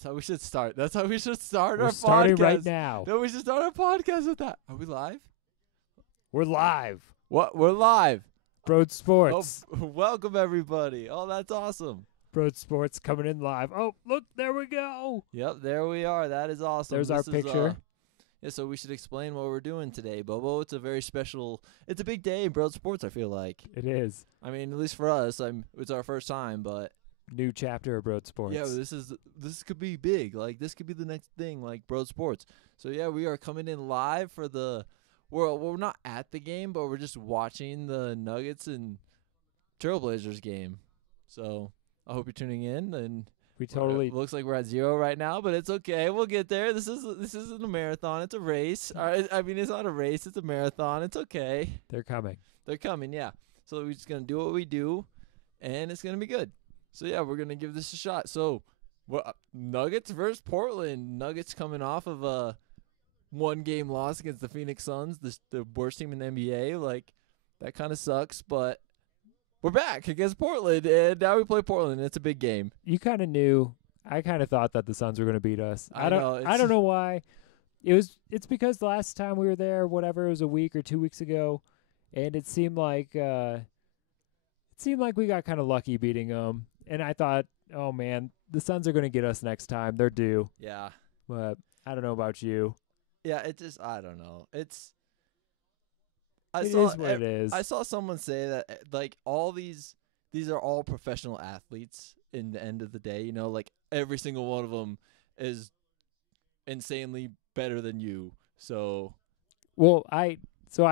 That's how we should start. That's how we should start We're our starting podcast. right now. No, we should start our podcast with that. Are we live? We're live. What? We're live. Broad Sports. Oh, welcome everybody. Oh, that's awesome. Broad Sports coming in live. Oh, look, there we go. Yep, there we are. That is awesome. There's our picture. Yeah, so we should explain what we're doing today, Bobo. It's a very special. It's a big day in Broad Sports, I feel like. It is. I mean, at least for us, it's our first time, but New chapter of Broad Sports. yeah, this could be big. Like this could be the next thing, like Broad Sports. So yeah, we are coming in live for the. We're not at the game, but we're just watching the Nuggets and Trailblazers game. So I hope you're tuning in. And we totally looks like we're at 0 right now, but it's okay. We'll get there. This isn't a marathon. It's a race. All right. I mean, it's not a race. It's a marathon. It's okay. They're coming. They're coming. Yeah. So we're just gonna do what we do, and it's gonna be good. So yeah, we're gonna give this a shot. So, Nuggets versus Portland. Nuggets coming off of a 1-game loss against the Phoenix Suns, the worst team in the NBA. Like that kind of sucks, but we're back against Portland, and now we play Portland. It's a big game. You kind of knew. I kind of thought that the Suns were going to beat us. I don't know why. It's because the last time we were there, whatever, it was a week or 2 weeks ago, and it seemed like we got kind of lucky beating them. And I thought, oh man, the Suns are going to get us next time. They're due. Yeah. But I don't know about you. Yeah, I don't know. It is what it is. I saw someone say that like all these are all professional athletes in the end of the day, you know, like every single one of them is insanely better than you. So I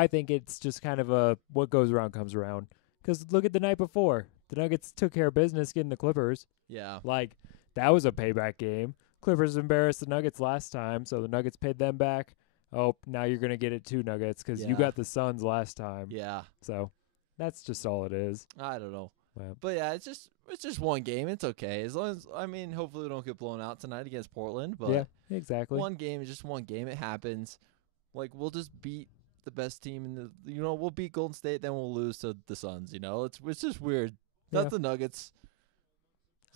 think it's just kind of a what goes around comes around. Cuz look at the night before. The Nuggets took care of business getting the Clippers. Yeah. Like that was a payback game. Clippers embarrassed the Nuggets last time, so the Nuggets paid them back. Oh, now you're going to get it too, Nuggets, because you got the Suns last time. Yeah. So that's just all it is. I don't know. Well, but yeah, it's just one game. It's okay. As long as, hopefully we don't get blown out tonight against Portland. But yeah, exactly. One game is just one game. It happens. Like, we'll just beat the best team in the, we'll beat Golden State, then we'll lose to the Suns, It's just weird. That's the Nuggets.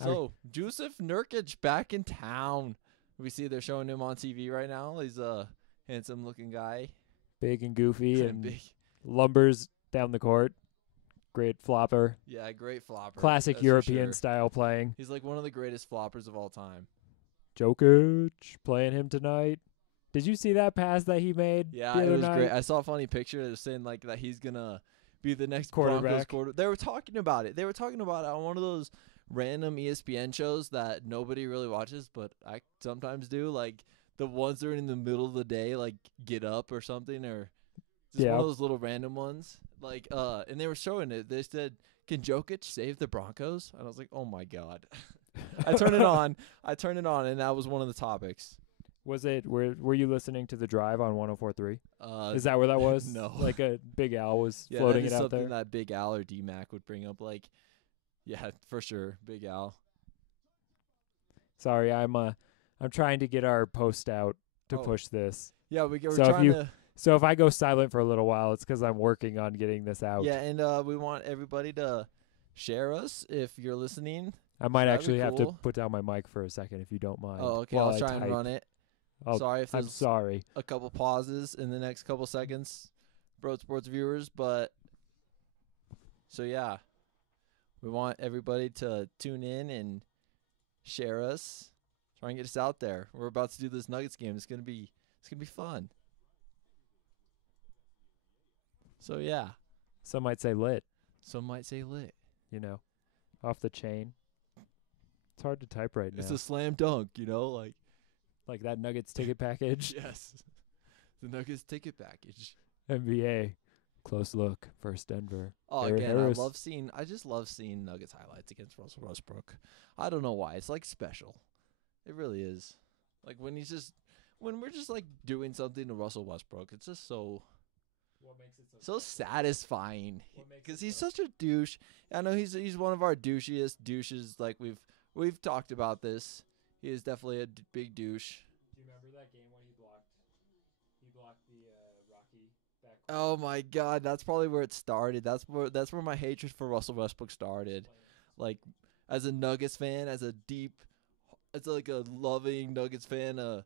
So, Jusuf Nurkic back in town. We see they're showing him on TV right now. He's a handsome-looking guy. Big and goofy and big. Lumbers down the court. Great flopper. Yeah, great flopper. Classic European style playing. He's like one of the greatest floppers of all time. Jokic playing him tonight. Did you see that pass that he made? Yeah, it was great. I saw a funny picture that was saying like that he's going to be the next quarterback. They were talking about it. They were talking about it on one of those random ESPN shows that nobody really watches, but I sometimes do, like the ones that are in the middle of the day, like Get Up or something, or just one of those little random ones. Like, and they were showing it. They said, "Can Jokic save the Broncos?" And I was like, "Oh my god!" I turned it on, and that was one of the topics. Was it? Were you listening to The Drive on 104.3? Is that where that was? No, like a Big Al was floating it out there. Something that Big Al or D-Mac would bring up, like. Yeah, for sure, Big Al. Sorry, I'm trying to get our post out to push this. Yeah, we're trying to. So if I go silent for a little while, it's because I'm working on getting this out. Yeah, and we want everybody to share us if you're listening. I might actually have to put down my mic for a second if you don't mind. Oh, okay. I'll try and run it. Sorry if there's I'm sorry. A couple pauses in the next couple seconds, Broad Sports viewers, but so yeah. We want everybody to tune in and share us. Try and get us out there. We're about to do this Nuggets game. It's gonna be fun. So yeah. Some might say lit. Some might say lit. Off the chain. It's hard to type right now. It's a slam dunk, like that Nuggets ticket package. Yes. The Nuggets ticket package. NBA. Close look versus Denver. Oh, Barry again, Harris. I just love seeing Nuggets highlights against Russell Westbrook. I don't know why. It's like special. It really is. Like when we're just like doing something to Russell Westbrook, it's just so satisfying because he's such a douche. I know he's one of our douchiest douches. Like we've talked about this. He is definitely a big douche. Do you remember that game when he blocked the Rocky back? Oh my God, that's probably where it started. That's where my hatred for Russell Westbrook started. Like as a Nuggets fan, as a deep as like a loving Nuggets fan, a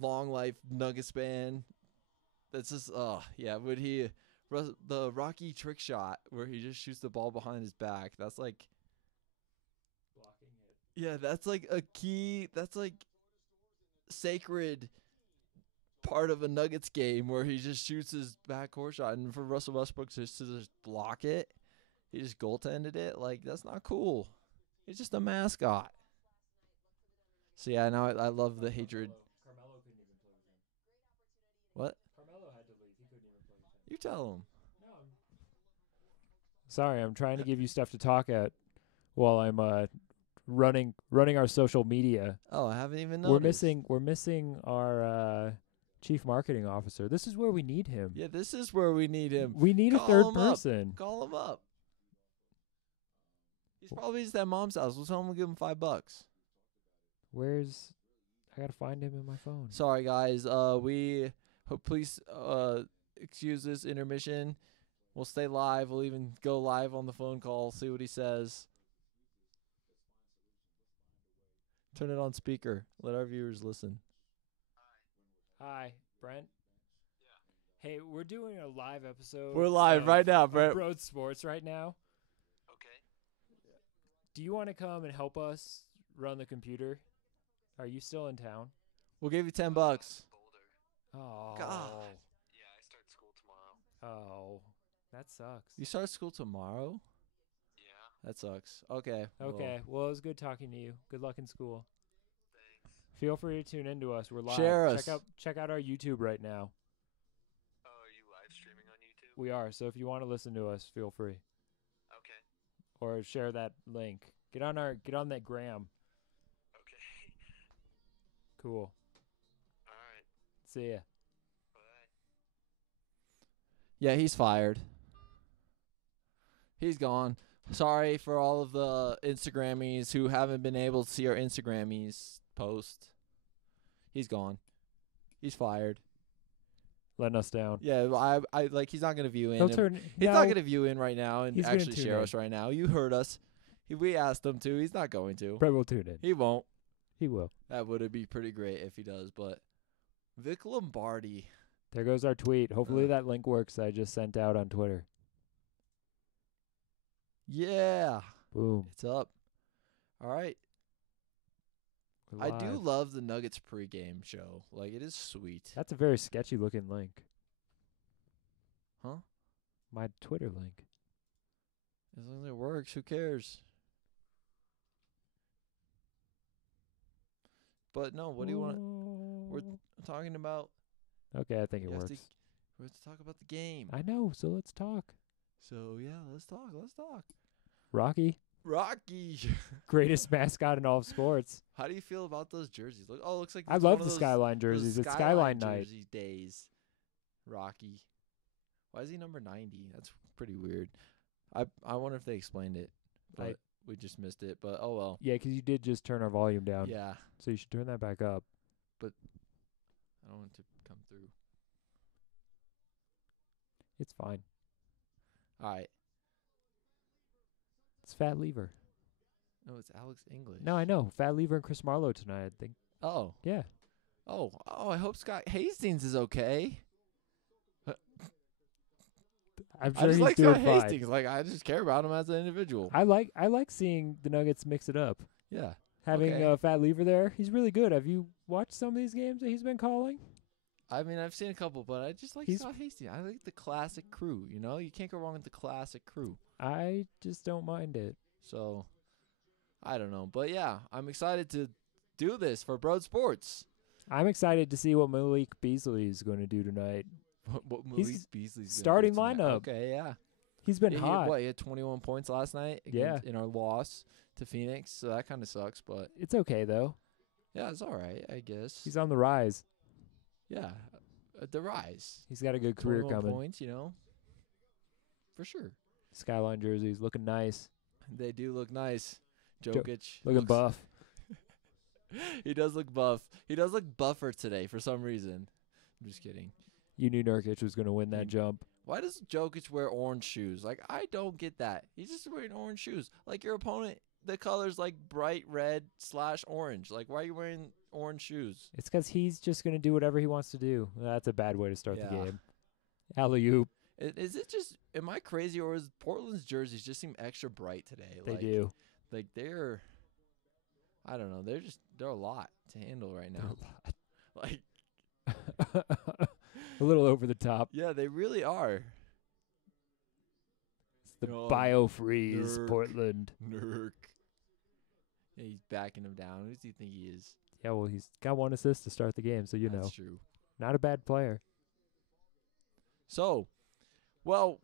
long life Nuggets fan. That's just yeah. Would he the Rocky trick shot where he just shoots the ball behind his back? That's like blocking it. Yeah, that's like a key. That's like sacred part of a Nuggets game where he just shoots his backcourt shot, and for Russell Westbrook just to just block it, he just goaltended it. Like, that's not cool. He's just a mascot. So yeah, now I love the hatred. Carmelo couldn't even play with him. What? Carmelo had to leave. He couldn't even play with him. You tell him. No, sorry, I'm trying to give you stuff to talk at while I'm running our social media. Oh, I haven't even noticed. We're missing our chief marketing officer. This is where we need him. Yeah, this is where we need him. We need a third person. Call him up. He's probably just at mom's house. We'll tell him we'll give him $5. I gotta find him in my phone. Sorry guys. We hope please excuse this intermission. We'll stay live. We'll even go live on the phone call, see what he says. Turn it on speaker. Let our viewers listen. Hi, Brent. Yeah. Hey, we're doing a live episode. We're live right now, Brent. Broad Sports right now. Okay. Do you want to come and help us run the computer? Are you still in town? We'll give you $10. Boulder. Oh. God. Yeah, I start school tomorrow. Oh, that sucks. You start school tomorrow? Yeah. That sucks. Okay. Okay. Well, it was good talking to you. Good luck in school. Thanks. Feel free to tune into us. We're live. Share us. Check out our YouTube right now. Oh, are you live streaming on YouTube? We are. So if you want to listen to us, feel free. Okay. Or share that link. Get on that gram. Okay. Cool. All right. See ya. Bye. Yeah, he's fired. He's gone. Sorry for all of the Instagrammies who haven't been able to see our Instagrammies post. He's gone. He's fired. Letting us down. Yeah, I like he's not gonna view in. He's not gonna view in right now and He's gonna actually tune share in. us right now. You heard us. We asked him to. He's not going to. Brett will tune in. He won't. He will. That would be pretty great if he does. But Vic Lombardi. There goes our tweet. Hopefully that link works I just sent out on Twitter. Yeah, Boom. it's up. All right. We're I do live. love the Nuggets pregame show. Like, it is sweet. That's a very sketchy looking link. Huh? My Twitter link. As long as it works, who cares? But no, what do you want? We're talking about. Okay, I think it we have works. we have to talk about the game. I know, so let's talk. So yeah, let's talk. Let's talk. Rocky, Rocky. greatest mascot in all of sports. How do you feel about those jerseys? Look, looks like I it's love one the of those- Skyline those jerseys. It's Skyline night. jersey days. Rocky. Why is he number 90? That's pretty weird. I wonder if they explained it, but we just missed it. But oh well. Yeah, 'cause you did just turn our volume down. Yeah. So you should turn that back up. I don't want it to come through. It's fine. All right. It's Fat Lever. No, it's Alex English. No, I know. Fat Lever and Chris Marlowe tonight, I think. Oh. Yeah. Oh, I hope Scott Hastings is okay. I'm I sure just he's like doing Scott fine. Hastings. Like, I just care about him as an individual. I like seeing the Nuggets mix it up. Yeah. Having Okay. Fat Lever there, he's really good. Have you watched some of these games that he's been calling? I mean, I've seen a couple, but I just like He's- Scott Hastings. I like the classic crew, you know? You can't go wrong with the classic crew. I just don't mind it. So, I don't know. But yeah, I'm excited to do this for Broad Sports. I'm excited to see what Malik Beasley is going to do tonight. What He's Malik Beasley's gonna starting do tonight. lineup. Okay, yeah. He's been He hot. had 21 points last night Yeah. in our loss to Phoenix, so that kind of sucks, but It's okay though. yeah, it's all right, I guess. He's on the rise. Yeah, the rise. He's got a good career 21 coming. points, you know, for sure. Skyline jerseys looking nice. They do look nice. Jokic Looking looks- buff. He does look buff. He does look buffer today for some reason. I'm just kidding. You knew Nurkic was going to win that jump. Why does Jokic wear orange shoes? Like, I don't get that. He's just wearing orange shoes. Like, your opponent the colors like bright red / orange? Like, why are you wearing orange shoes? It's because he's just going to do whatever he wants to do. That's a bad way to start the Yeah. game. Alley-oop. Is it just, am I crazy, or is Portland's jerseys just seem extra bright today? They like, do. Like, they're, I don't know. They're a lot to handle right now. Like, a little over the top. yeah, they really are. It's the Oh, Biofreeze, Nurk. Portland. Nurk. Yeah, he's backing him down. Who does he think he is? Yeah, well, he's got 1 assist to start the game, so you know. That's true. Not a bad player. So, well,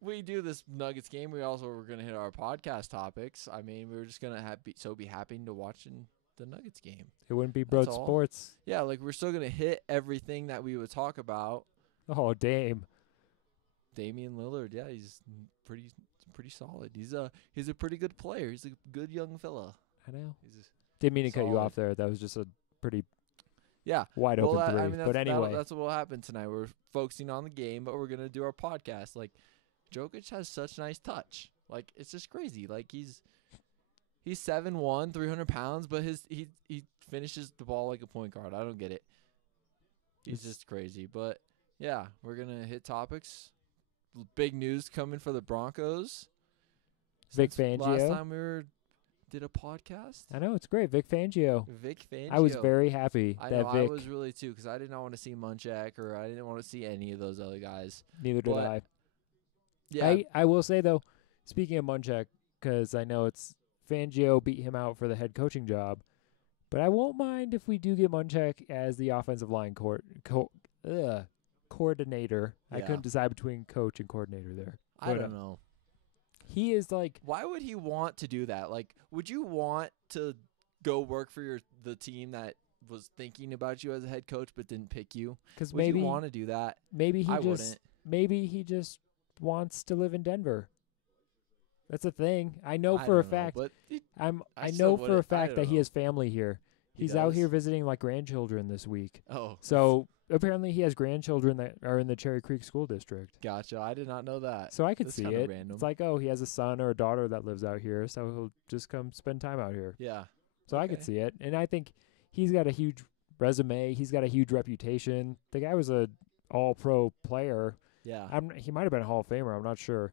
we do this Nuggets game. We also were going to hit our podcast topics. I mean, we were just going to be happy to watching the Nuggets game. It wouldn't be Broad all. Sports. Yeah, like we're still going to hit everything that we would talk about. Oh, Dame. Damian Lillard, yeah, he's pretty solid. He's a pretty good player. He's a good young fella. I know. He's Didn't mean to cut you solid. off there. That was just a pretty yeah. wide Well, open three. I mean, But anyway, that's what will happen tonight. We're focusing on the game, but we're gonna do our podcast. Like, Jokic has such nice touch. Like, it's just crazy. Like, he's 7'1", 300 pounds, but he finishes the ball like a point guard. I don't get it. He's just crazy. But yeah, we're gonna hit topics. Big news coming for the Broncos. Vic Since Fangio. Last time did a podcast. I know it's great. Vic Fangio. Vic Fangio. I was very happy I that know, Vic. I was really too, because I did not want to see Munchak, or I didn't want to see any of those other guys. Neither did but- I. Yeah, I will say though, speaking of Munchak, because I know it's Fangio beat him out for the head coaching job, but I won't mind if we do get Munchak as the offensive line coordinator. I Yeah. couldn't decide between coach and coordinator there. I but, don't know. He is like, Why would he want to do that? Like, would you want to go work for the team that was thinking about you as a head coach but didn't pick you? because Would you want to do that? maybe I wouldn't. he just wants to live in Denver. That's a thing. I know I for a don't know, fact. but I still know for a wouldn't- I fact don't that he know. has family here. He He's out does? here visiting like grandchildren this week. Oh, So apparently he has grandchildren that are in the Cherry Creek School District. gotcha. I did not know that. So I could That's see kinda it. random. It's like, oh, he has a son or a daughter that lives out here, so he'll just come spend time out here. Yeah. So I could Okay. see it. And I think he's got a huge resume. He's got a huge reputation. The guy was a all-pro player. Yeah. He might have been a Hall of Famer. I'm not sure.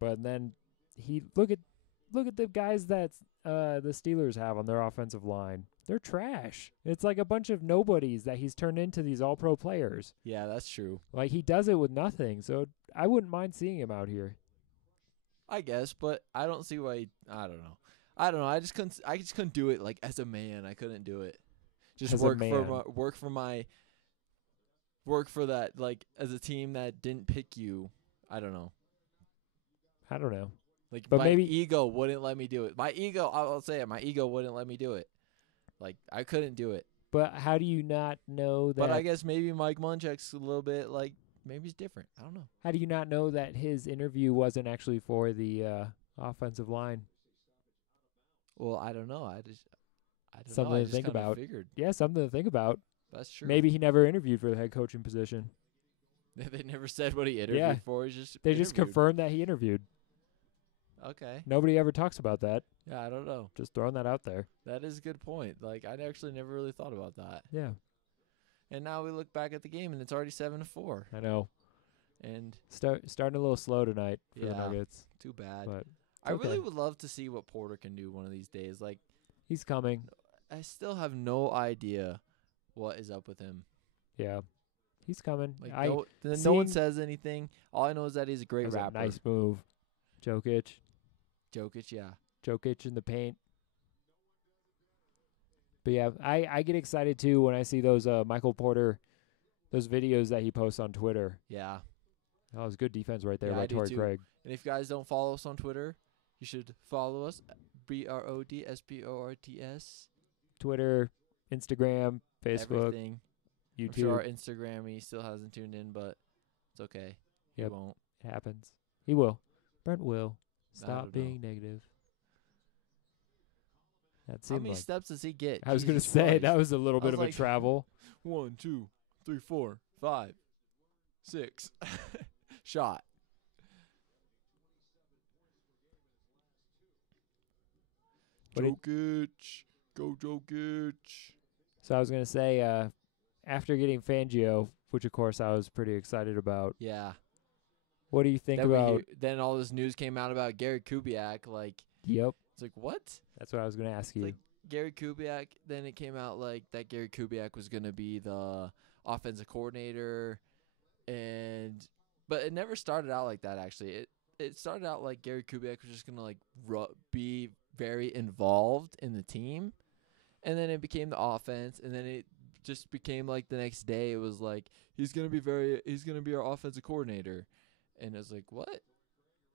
But then he look at the guys that the Steelers have on their offensive line. They're trash. It's like a bunch of nobodies that he's turned into these all-pro players. Yeah, that's true. Like, he does it with nothing. So I wouldn't mind seeing him out here. I guess, but I don't see why. I don't know. I just couldn't do it. Like, as a man, I couldn't do it. Just As a work man. work for that, like, as a team that didn't pick you. I don't know. I don't know. Like, But my maybe- ego wouldn't let me do it. My ego, I'll say it. My ego wouldn't let me do it. Like, I couldn't do it. But how do you not know that? But I guess maybe Mike Munchak's a little bit like, maybe he's different. I don't know. How do you not know that his interview wasn't actually for the offensive line? Well, I don't know. I don't Something know. I to just think kinda about. Figured Yeah, something to think about. that's true. Maybe he never interviewed for the head coaching position. they never said what he interviewed Yeah. for. He's just They just interviewed. confirmed that he interviewed. Okay. Nobody ever talks about that. Yeah, I don't know. Just throwing that out there. That is a good point. Like, I actually never really thought about that. Yeah, And now we look back at the game, and it's already 7-4. I know. And Starting a little slow tonight for the Yeah. Nuggets, too bad. but I okay. really would love to see what Porter can do one of these days. Like, he's coming. I still have no idea what is up with him. Yeah, he's coming. Like, I no one seeing- says anything. All I know is that he's a that great was a rapper. nice move. Jokic Jokic, in the paint. But yeah, I get excited too when I see those Michael Porter, those videos that he posts on Twitter. yeah. That was good defense right there Yeah, by I do Torrey too. Craig. And if you guys don't follow us on Twitter, you should follow us. BRODSPORTS. Twitter, Instagram, Facebook, Everything. I'm YouTube. sure our Instagram, he still hasn't tuned in, but it's okay. He Yep. won't. It happens. He will. Brent will. I Stop don't being negative. That How seemed many like. steps does he get? I was going to Jesus say, Christ. that was a little I bit was of a like- travel. 1, 2, 3, 4, 5, 6. Shot. But it- Jokic. Go Jokic. So I was gonna say, after getting Fangio, which of course I was pretty excited about. Yeah. What do you think Then, about? then all this news came out about Gary Kubiak. Like, Yep, it's like, what? that's what I was gonna ask you. Like Gary Kubiak, then it came out like that Gary Kubiak was going to be the offensive coordinator, but it never started out like that. Actually, it started out like Gary Kubiak was just going to like be very involved in the team, and then it became the offense, and then it just became like the next day it was like he's going to be our offensive coordinator, and it was like, what?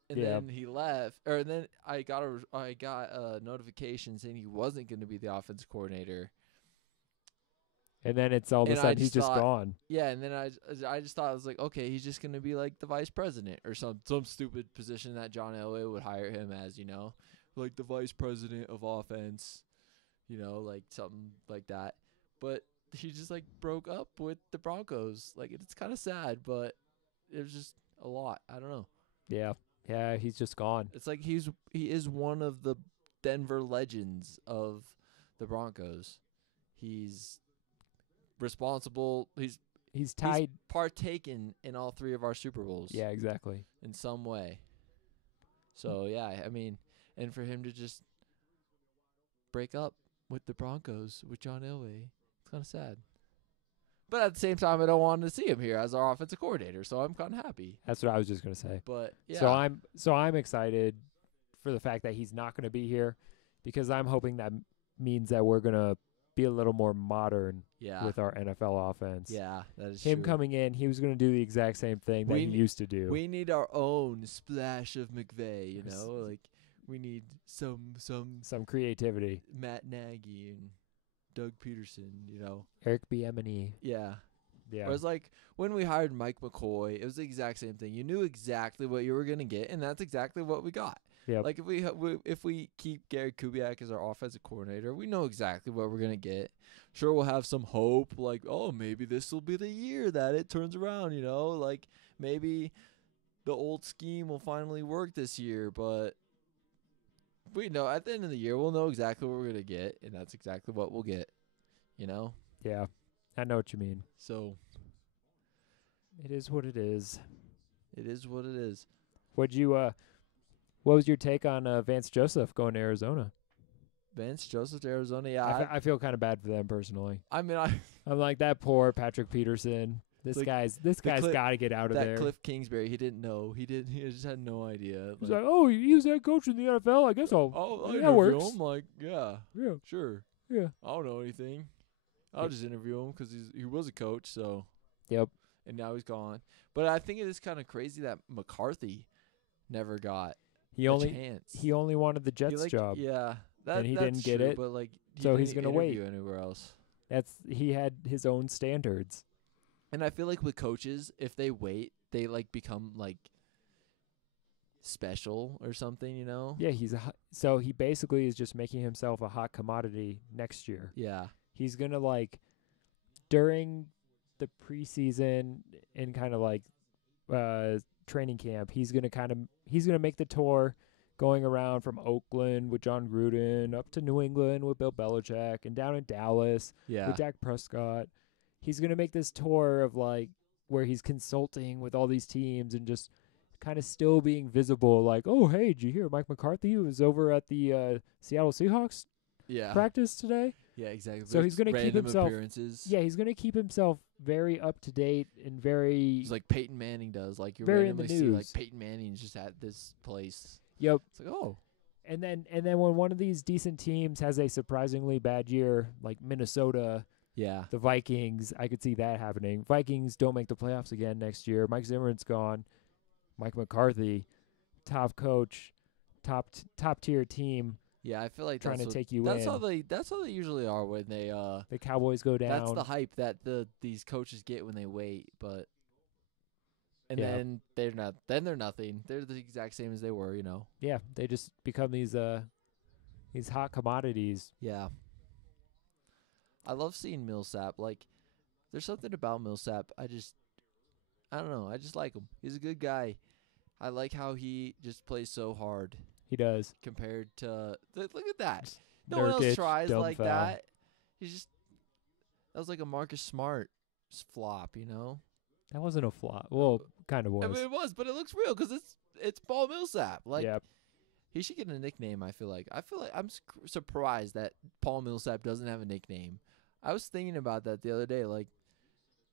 And Yeah. then he left, or then I got a notification saying he wasn't going to be the offensive coordinator. And then it's all of a And I sudden he's just just thought- gone. Yeah, and then I just thought, I was like, okay, he's just going to be like the vice president or some stupid position that John Elway would hire him as, like the vice president of offense, like something like that. But he just like broke up with the Broncos. Like, it's kind of sad, but it was just a lot. I don't know. Yeah, he's just gone. It's like he is one of the Denver legends of the Broncos. He's responsible. He's tied. Partaken in all 3 of our Super Bowls. Yeah, exactly. In some way. So yeah, I mean, and for him to just break up with the Broncos with John Elway, it's kind of sad. But at the same time, I don't want to see him here as our offensive coordinator, so I'm kind of happy. That's what I was just gonna say. But yeah, So I'm excited for the fact that he's not gonna be here, because I'm hoping that means that we're gonna be a little more modern yeah, with our NFL offense. yeah, that is Him true. coming in, he was gonna do the exact same thing that We he ne- used to do. We need our own splash of McVay, Yes. like we need some Some creativity. Matt Nagy and Doug Peterson, Eric Bieniemy. Yeah. Yeah. Whereas like when we hired Mike McCoy, it was the exact same thing. You knew exactly what you were gonna get, and that's exactly what we got. Yep. Like if we keep Gary Kubiak as our offensive coordinator, we know exactly what we're gonna get. Sure, we'll have some hope, like, oh, maybe this will be the year that it turns around. Like maybe the old scheme will finally work this year, but we know at the end of the year we'll know exactly what we're gonna get, and that's exactly what we'll get. Yeah. I know what you mean. So It is what it is. it is what it is. What was your take on Vance Joseph going to Arizona? Vance Joseph to Arizona, yeah. I feel kind of bad for them personally. I mean, I'm like, that poor Patrick Peterson. This Like, guy's Cliff- got to get out of that there. Cliff Kingsbury, he didn't know. He just had no idea. He's like, oh, he was head coach in the NFL. I guess I'll. oh, I that interview works. him. Like, yeah, Yeah, sure. yeah. I don't know anything. I'll just interview him because he was a coach. So Yep. and now he's gone. But I think it is kind of crazy that McCarthy never got He a only chance. he only wanted the Jets job. Yeah, And he that's didn't get true, it, But like, so he he's didn't gonna wait. interview anywhere else. He had his own standards. And I feel like with coaches, if they wait, they like become like special or something, Yeah, so he basically is just making himself a hot commodity next year. Yeah. He's gonna during the preseason and kind of training camp, he's gonna make the tour, going around from Oakland with John Gruden up to New England with Bill Belichick and down in Dallas Yeah. with Dak Prescott. He's gonna make this tour of where he's consulting with all these teams and just kind of still being visible. Like, oh hey, did you hear Mike McCarthy was over at the Seattle Seahawks Yeah. practice today? Yeah, exactly. So he's gonna keep Random himself- appearances. Yeah, he's gonna keep himself very up to date and very. It's like Peyton Manning does. Like you Very in the randomly see like news. Peyton Manning's just at this place. Yep. It's like, oh, And then when one of these decent teams has a surprisingly bad year, like Minnesota, yeah. the Vikings, I could see that happening. Vikings don't make the playoffs again next year. Mike Zimmerman's gone. Mike McCarthy, top coach, top tier team, Yeah, I feel like trying that's to what- take you that's in. how they usually are when they The Cowboys go down. that's the hype that these coaches get when they wait, but and Yeah. then they're nothing. They're the exact same as they were, Yeah, they just become these hot commodities. Yeah. I love seeing Millsap. Like, there's something about Millsap. I don't know. I just like him. He's a good guy. I like how he just plays so hard He does. compared to look at that. No one else Nurkic, tries dumb like foul. that. That was like a Marcus Smart flop, you know. That wasn't a flop. Well, kind of was. I mean, it was, but it looks real because it's Paul Millsap. Like Yep. he should get a nickname. I feel like I'm surprised that Paul Millsap doesn't have a nickname. I was thinking about that the other day. Like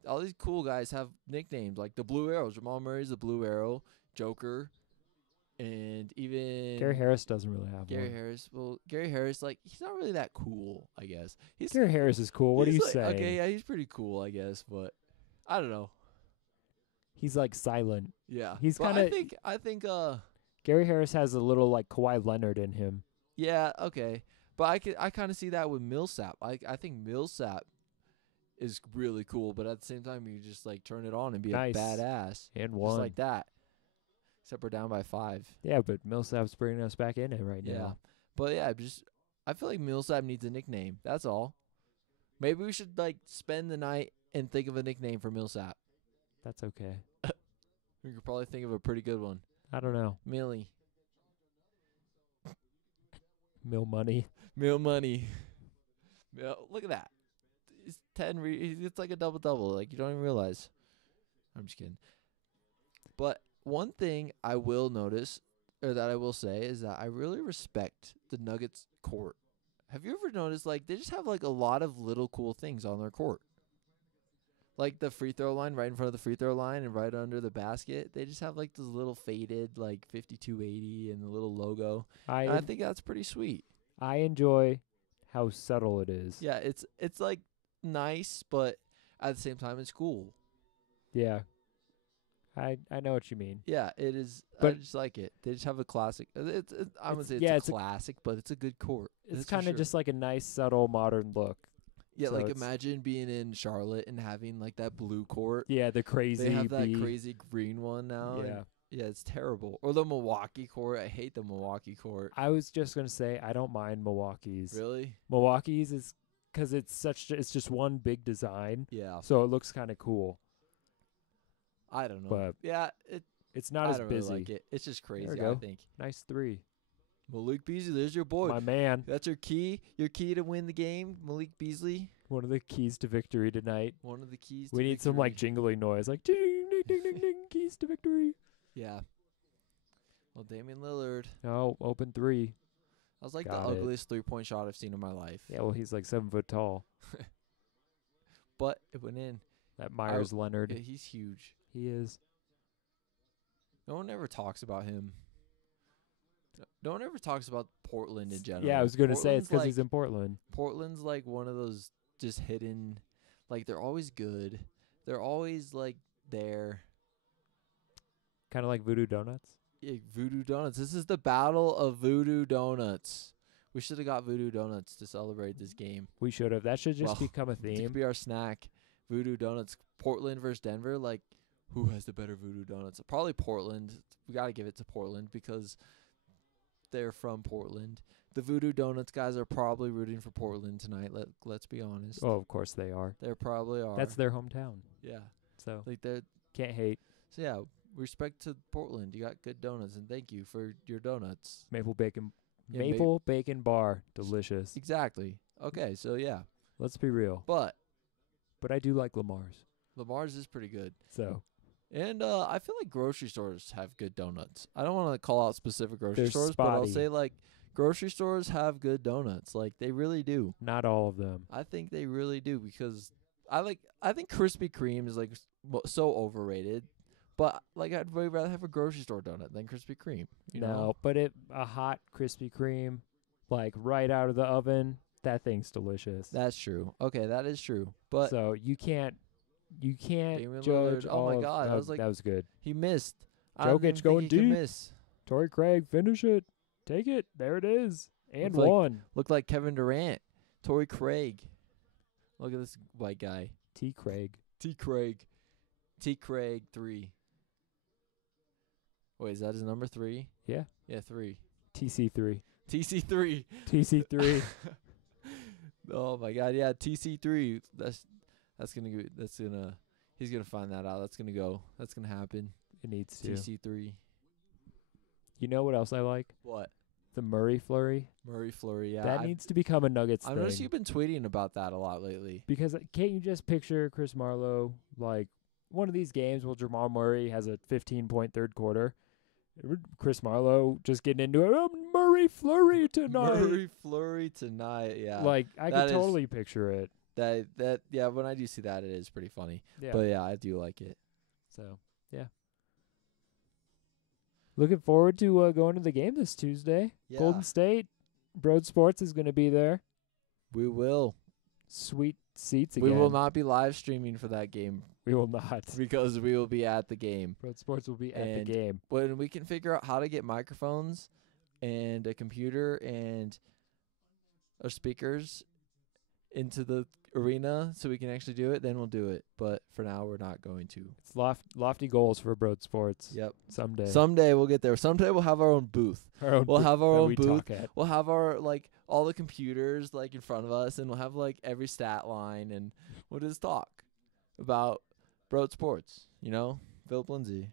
all these cool guys have nicknames, like the Blue Arrows. Jamal Murray's the Blue Arrow, Joker, and even Gary Harris doesn't really have Gary one. Harris. Well, Gary Harris, like he's not really that cool. I guess he's Gary Harris is cool. What are he's you like, saying? Okay, yeah, he's pretty cool, I guess, but I don't know. He's like silent. Yeah, He's But kinda- I think Gary Harris has a little like Kawhi Leonard in him. yeah, okay. But I kind of see that with Millsap. I think Millsap is really cool, but at the same time, you just like turn it on and be Nice. a badass, And just one. like that. Except we're down by 5. Yeah, but Millsap's bringing us back in it right Yeah, now. but yeah, I feel like Millsap needs a nickname. That's all. Maybe we should like spend the night and think of a nickname for Millsap. That's okay. We could probably think of a pretty good one. I don't know. Millie, Mill money. Mill Money. Look at that. It's 10. It's like a double double. Like you don't even realize. I'm just kidding. But one thing I will notice, or that I will say, is that I really respect the Nuggets court. Have you ever noticed, like, they just have, like, a lot of little cool things on their court? Like the free throw line right in front of the free throw line and right under the basket. They just have, like, this little faded, like, 5280 and the little logo. And I think that's pretty sweet. I enjoy how subtle it is. Yeah, it's like, nice, but at the same time, it's cool. Yeah. I know what you mean. Yeah, it is. I But- just like it. They just have a classic. I would say yeah, it's it's a a- classic, but it's a good court. It's that's for kind of sure. just like a nice, subtle, modern look. Yeah, so like it's- imagine being in Charlotte and having like that blue court. Yeah, the crazy. They have that B. crazy green one now. and- Yeah. yeah, it's terrible. Or the Milwaukee court. I hate the Milwaukee court. I was just gonna say I don't mind Milwaukee's. Really? Milwaukee's is because it's just one big design, Yeah. so it looks kind of cool. I don't know. But yeah, It's not I as don't busy. really like it. It's just crazy. we I go. think. Nice 3, Malik Beasley, there's your boy. my man. That's your key. Your key to win the game, Malik Beasley. One of the keys to victory tonight. One of the keys. We to need some like victory. jingly noise, like ding ding ding ding ding. Keys to victory. Yeah. Well, Damian Lillard. Oh, open 3. That was like Got the it. ugliest 3-point shot I've seen in my life. Yeah, well, he's like 7 foot tall. But it went in. That Myers Leonard. Yeah, he's huge. He is. No one ever talks about him. No one ever talks about Portland in general. Yeah, I was gonna say Portland's it's because like, he's in Portland. Portland's like one of those just hidden. Like they're always good. They're always like there. Kind of like Voodoo Donuts. Yeah, Voodoo Donuts. This is the battle of Voodoo Donuts. We should have got Voodoo Donuts to celebrate this game. We should have. That should just Well, become a It could theme. be our snack. Voodoo Donuts. Portland versus Denver. Like, who has the better Voodoo Donuts? Probably Portland. We got to give it to Portland because they're from Portland. The Voodoo Donuts guys are probably rooting for Portland tonight. Let's be honest. Oh, of course they are. They probably are. That's their hometown. yeah. So Like they're can't hate. so yeah. Respect to Portland. You got good donuts, and thank you for your donuts. Maple bacon. Yeah, Maple bacon bar. Delicious. Exactly. Okay, so yeah, Let's be real. but But I do like Lamar's. Lamar's is pretty good. So And I feel like grocery stores have good donuts. I don't want to call out specific grocery They're stores, but I'll spotty. say like grocery stores have good donuts. Like they really do. not all of them. I think they really do because I think Krispy Kreme is like so overrated. But like I'd way rather have a grocery store donut than Krispy Kreme. You no, know? but a hot Krispy Kreme, like right out of the oven, that thing's delicious. That's true. Okay, that is true. But so you can't Damian judge Lillard, oh all my of- God, that oh, was like- that was good. he missed. I don't Jokic even think going he can deep. miss. Torrey Craig, finish it. Take it. There it is. And Looks like- one. Looked like Kevin Durant. Torrey Craig. Look at this white guy. T. Craig. T. Craig 3. Wait, is that his number 3? Yeah. Yeah, 3. TC3. TC3. TC3. Oh my God, yeah, TC3. That's gonna he's gonna find that out. That's gonna happen. It needs to. TC3. You know what else I like? What? The Murray flurry. Murray Fleury. Yeah, That needs to become a Nuggets I've thing. noticed you've been tweeting about that a lot lately. Because can't you just picture Chris Marlowe like one of these games where Jamal Murray has a 15-point third quarter? Chris Marlowe just getting into it. Oh, Murray flurry tonight. Murray Fleury tonight. Yeah. Like I that could is- totally picture it. That yeah, when I do see that, it is pretty funny. Yeah. But yeah, I do like it. So yeah. Looking forward to going to the game this Tuesday. Yeah. Golden State, Broad Sports is going to be there. We will. Sweet seats again. We will not be live streaming for that game We will not. because we will be at the game. Broad Sports will be at the And game. When we can figure out how to get microphones and a computer and our speakers into the arena so we can actually do it, then we'll do it. But for now, we're not going to. It's lofty goals for Broad Sports. Yep. Someday. Someday we'll get there. Someday we'll have our own booth. Our own We'll booth have our that own we booth. talk at. We'll have our all the computers in front of us, and we'll have every stat line, and we'll just talk about Broad Sports. You know, Philip Lindsay.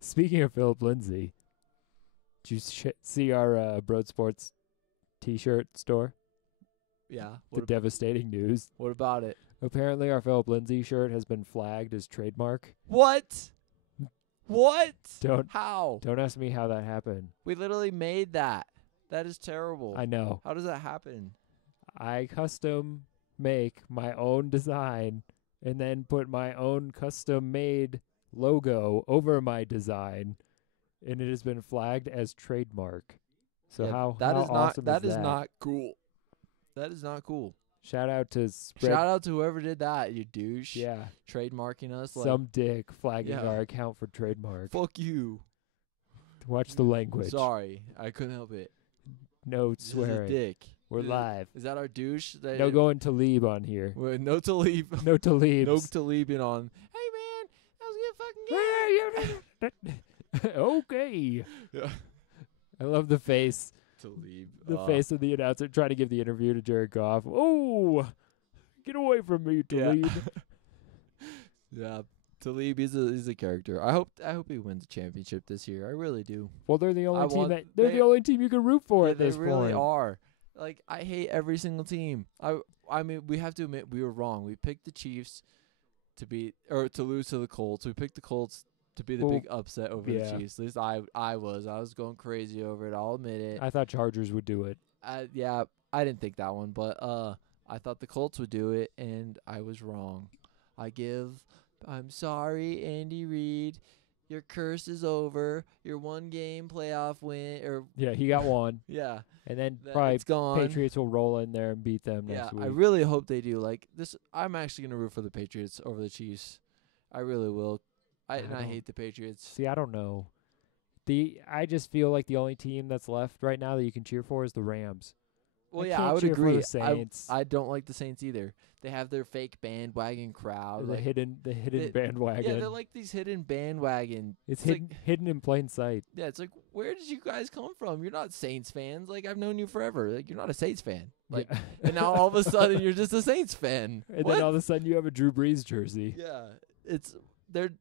Speaking of Philip Lindsay, did you see our Broad Sports T-shirt store? Yeah. The devastating news. What about it? Apparently, our Philip Lindsay shirt has been flagged as trademark. What? What? Don't How? don't ask me how that happened. We literally made that. That is terrible. I know. How does that happen? I custom make my own design and then put my own custom made logo over my design, and it has been flagged as trademark. So Yeah, how that how is not awesome that is is that? not cool. That is not cool. Shout out to Spread. Shout out to whoever did that, you douche. Yeah, Trademarking us. some dick flagging Yeah. our account for trademark. Fuck you. Watch the language. Sorry, I couldn't help it. No This is a swearing. dick. We're Is- live. Is that our douche? That No going to leave on here. No to leave. No to leave. No to leaving on. Hey man, that was a good fucking game. Okay. Yeah. I love the face. To leave. The face of the announcer trying to give the interview to Jared Goff. Oh, get away from me, Talib. Yeah. Talib, he's a character. I hope he wins a championship this year. I really do. Well, they're the I only team want- that they're they- the only team you can root for Yeah, at this they really point. are. I hate every single team. I mean, we have to admit we were wrong. We picked the Chiefs to lose to the Colts. We picked the Colts to be the Well, big upset over yeah. the Chiefs. At least I was going crazy over it. I'll admit it. I thought Chargers would do it. Yeah, I didn't think that one, but I thought the Colts would do it, and I was wrong. I'm sorry, Andy Reid. Your curse is over. Your one game playoff win, or Yeah, he got one, yeah, and then that- probably it's gone. Patriots will roll in there and beat them Yeah, next week. I really hope they do. Like this, I'm actually gonna root for the Patriots over the Chiefs. I really will. I don't- hate the Patriots. See, I don't know. I just feel like the only team that's left right now that you can cheer for is the Rams. Well, I yeah, can't I would cheer for agree. the Saints. I don't like the Saints either. They have their fake bandwagon crowd. The like- hidden they- bandwagon. Yeah, they're like these hidden bandwagon. it's like- hidden in plain sight. Yeah, it's like, where did you guys come from? You're not Saints fans. Like, I've known you forever. Like, you're not a Saints fan. Like, Yeah. and now all of a sudden you're just a Saints fan. And What? then all of a sudden you have a Drew Brees jersey. Yeah, they're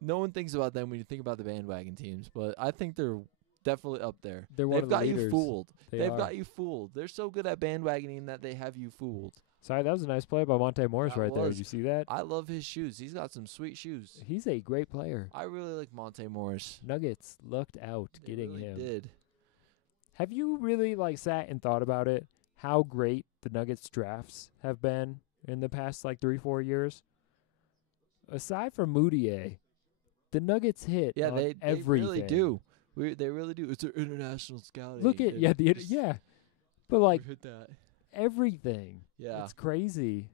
no one thinks about them when you think about the bandwagon teams, but I think they're definitely up there. They're one They've of the got you leaders. fooled. They've are. got you fooled. They're so good at bandwagoning that they have you fooled. Sorry, that was a nice play by Monte Morris That right there. was. Did you see that? I love his shoes. He's got some sweet shoes. He's a great player. I really like Monte Morris. Nuggets lucked out They getting really him. did. Have you really sat and thought about it? How great the Nuggets drafts have been in the past 3-4 years? Aside from Moutier, the Nuggets hit Yeah, on they everything. really do. They really do. It's their international scouting. Look at and yeah, just- yeah. But we hit that. everything. Yeah, It's crazy.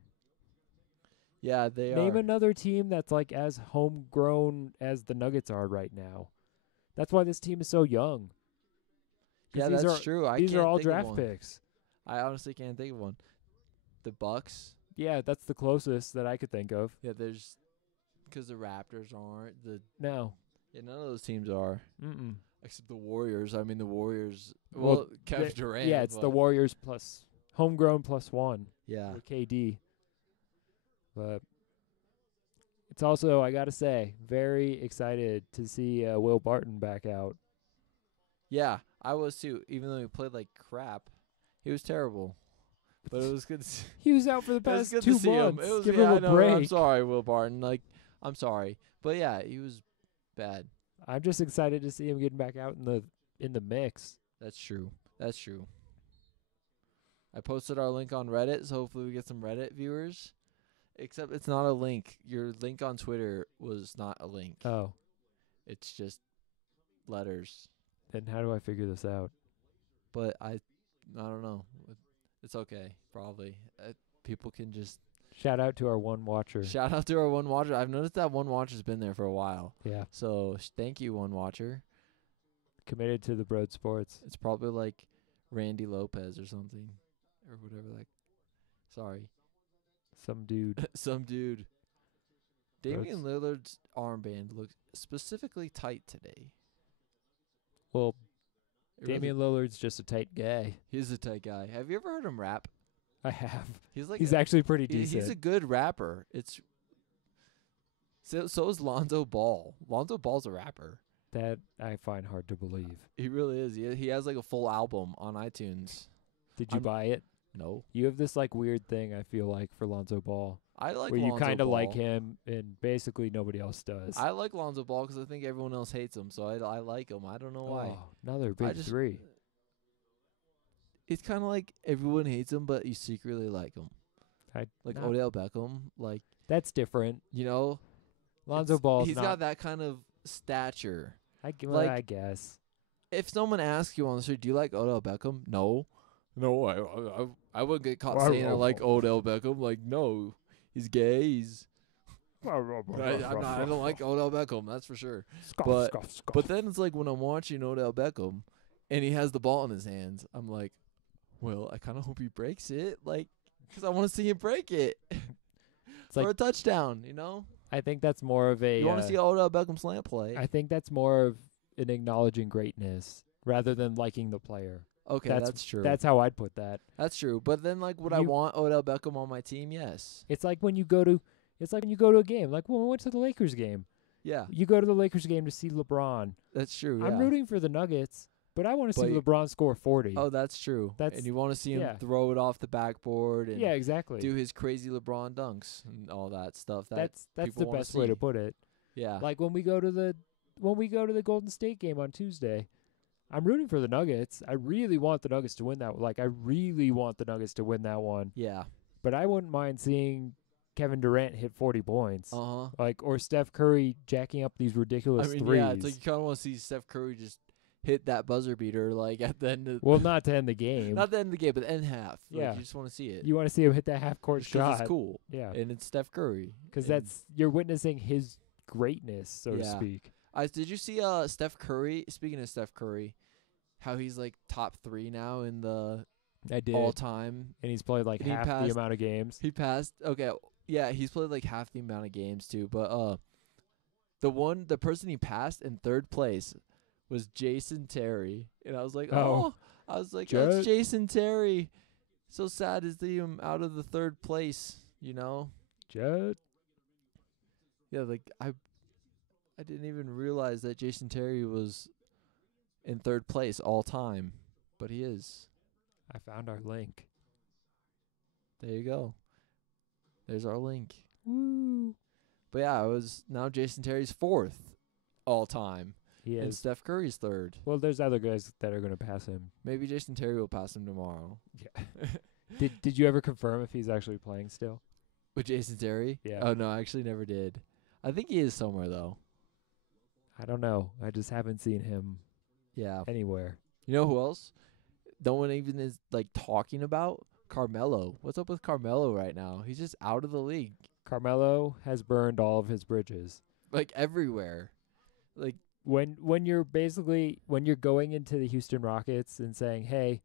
yeah, they Name are. another team that's as homegrown as the Nuggets are right now. That's why this team is so young. 'Cause Yeah, these that's are, true. These are all think of draft one. picks. I honestly can't think of one. The Bucks. Yeah, that's the closest that I could think of. Yeah, there's because the Raptors aren't. No. Yeah, none of those teams are Mm-mm. except the Warriors. I mean, the Warriors. Well, Well, Kevin Durant. Yeah, it's the but- Warriors plus homegrown +1 Yeah, or KD. But it's also, I got to say, very excited to see Will Barton back out. yeah. I was too. Even though he played like crap, he was terrible. But it was good. He was out for the It was past good 2 to see him. months. It was, Give yeah, him I a know. break. I'm sorry, Will Barton. Like, I'm sorry, but yeah, he was bad. I'm just excited to see him getting back out in the mix. That's true. That's true. I posted our link on Reddit, so hopefully we get some Reddit viewers. Except it's not a link. Your link on Twitter was not a link. Oh, It's just letters. then how do I figure this out? But I don't know. It's okay. Probably people can just Shout out to our one watcher. shout out to our one watcher. I've noticed that one watcher's been there for a while. Yeah, So thank you, one watcher. committed to the Broad Sports. It's probably like Randy Lopez or something, or whatever. Like, sorry, Some dude. some dude. Damian Lillard's armband looks specifically tight today. Well, It really- Damian Lillard's just a tight guy. he's a tight guy. Have you ever heard him rap? I have. He's like He's actually pretty he- decent. he's a good rapper. It's so is Lonzo Ball. Lonzo Ball's a rapper. That I find hard to believe. He really is. He has like a full album on iTunes. Did you I'm- buy it? No, You have this like weird thing I feel like for Lonzo Ball, I like where you Lonzo kind of like Ball. him and basically nobody else does. I like Lonzo Ball because I think everyone else hates him, so I like him. I don't know why. Oh, another big just- three. It's kind of like everyone hates him, but you secretly like him. Like not- Odell Beckham, like, That's different. you know, Lonzo it's- Ball's he's not. got that kind of stature. Well, like- I guess. If someone asks you on the street, "Do you like Odell Beckham?" No, I wouldn't get caught saying I like Odell Beckham. Like, no, he's gay. I don't like Odell Beckham. That's for sure. but- But then it's like when I'm watching Odell Beckham, and he has the ball in his hands, I'm like, well, I kind of hope he breaks it, like, because I want to see him break it for like- a touchdown. You know, I think that's more of a. you want to see Odell Beckham slant play. I think that's more of an acknowledging greatness rather than liking the player. Okay, That's- that's true. That's how I'd put that. That's true. But then, like, would I You- want Odell Beckham on my team? Yes. It's like when you go to a game. Like when we went to the Lakers game. Yeah, You go to the Lakers game to see LeBron. that's true. I'm yeah. rooting for the Nuggets, but I want to see But- LeBron score 40. Oh, that's true. That's- and you want to see him yeah. throw it off the backboard and yeah, exactly. do his crazy LeBron dunks and all that stuff. that's people the wanna best way to see. put it. Yeah. Like when we go to the Golden State game on Tuesday, I'm rooting for the Nuggets. I really want the Nuggets to win that. Like I really want the Nuggets to win that one. Yeah. But I wouldn't mind seeing Kevin Durant hit 40 points. Uh huh. Like or Steph Curry jacking up these ridiculous I mean, threes. yeah, it's like you kind of want to see Steph Curry just hit that buzzer beater, like at the end of well, not to end the game. not the end of the game, but the end half. Like, Yeah. you just want to see it. You want to see him hit that half court Just 'cause shot. it's cool, Yeah, and it's Steph Curry. because And that's you're witnessing his greatness, so to Yeah. speak. Did you see Steph Curry? Speaking of Steph Curry, how he's like top 3 now in the I did, all time. and he's played like and he half the passed- amount of games. He passed. Okay, yeah, he's played like half the amount of games too. But the person he passed in third place was Jason Terry, and I was like, Oh. I was like, Jet. that's Jason Terry. So sad to see him out of the third place. You know? Jet. Yeah, like I didn't even realize that Jason Terry was in third place all time, but he is. I found our link. There you go. There's our link. Woo. But yeah, it was now Jason Terry's 4th all time, He and is. Steph Curry's 3rd. Well, there's other guys that are going to pass him. Maybe Jason Terry will pass him tomorrow. Yeah. Did you ever confirm if he's actually playing still? With Jason Terry? Yeah. Oh no, I actually never did. I think he is somewhere though. I don't know. I just haven't seen him Yeah. anywhere. You know who else? No one even is like talking about Carmelo. What's up with Carmelo right now? He's just out of the league, Carmelo has burned all of his bridges. like everywhere. Like When you're going into the Houston Rockets and saying, "Hey,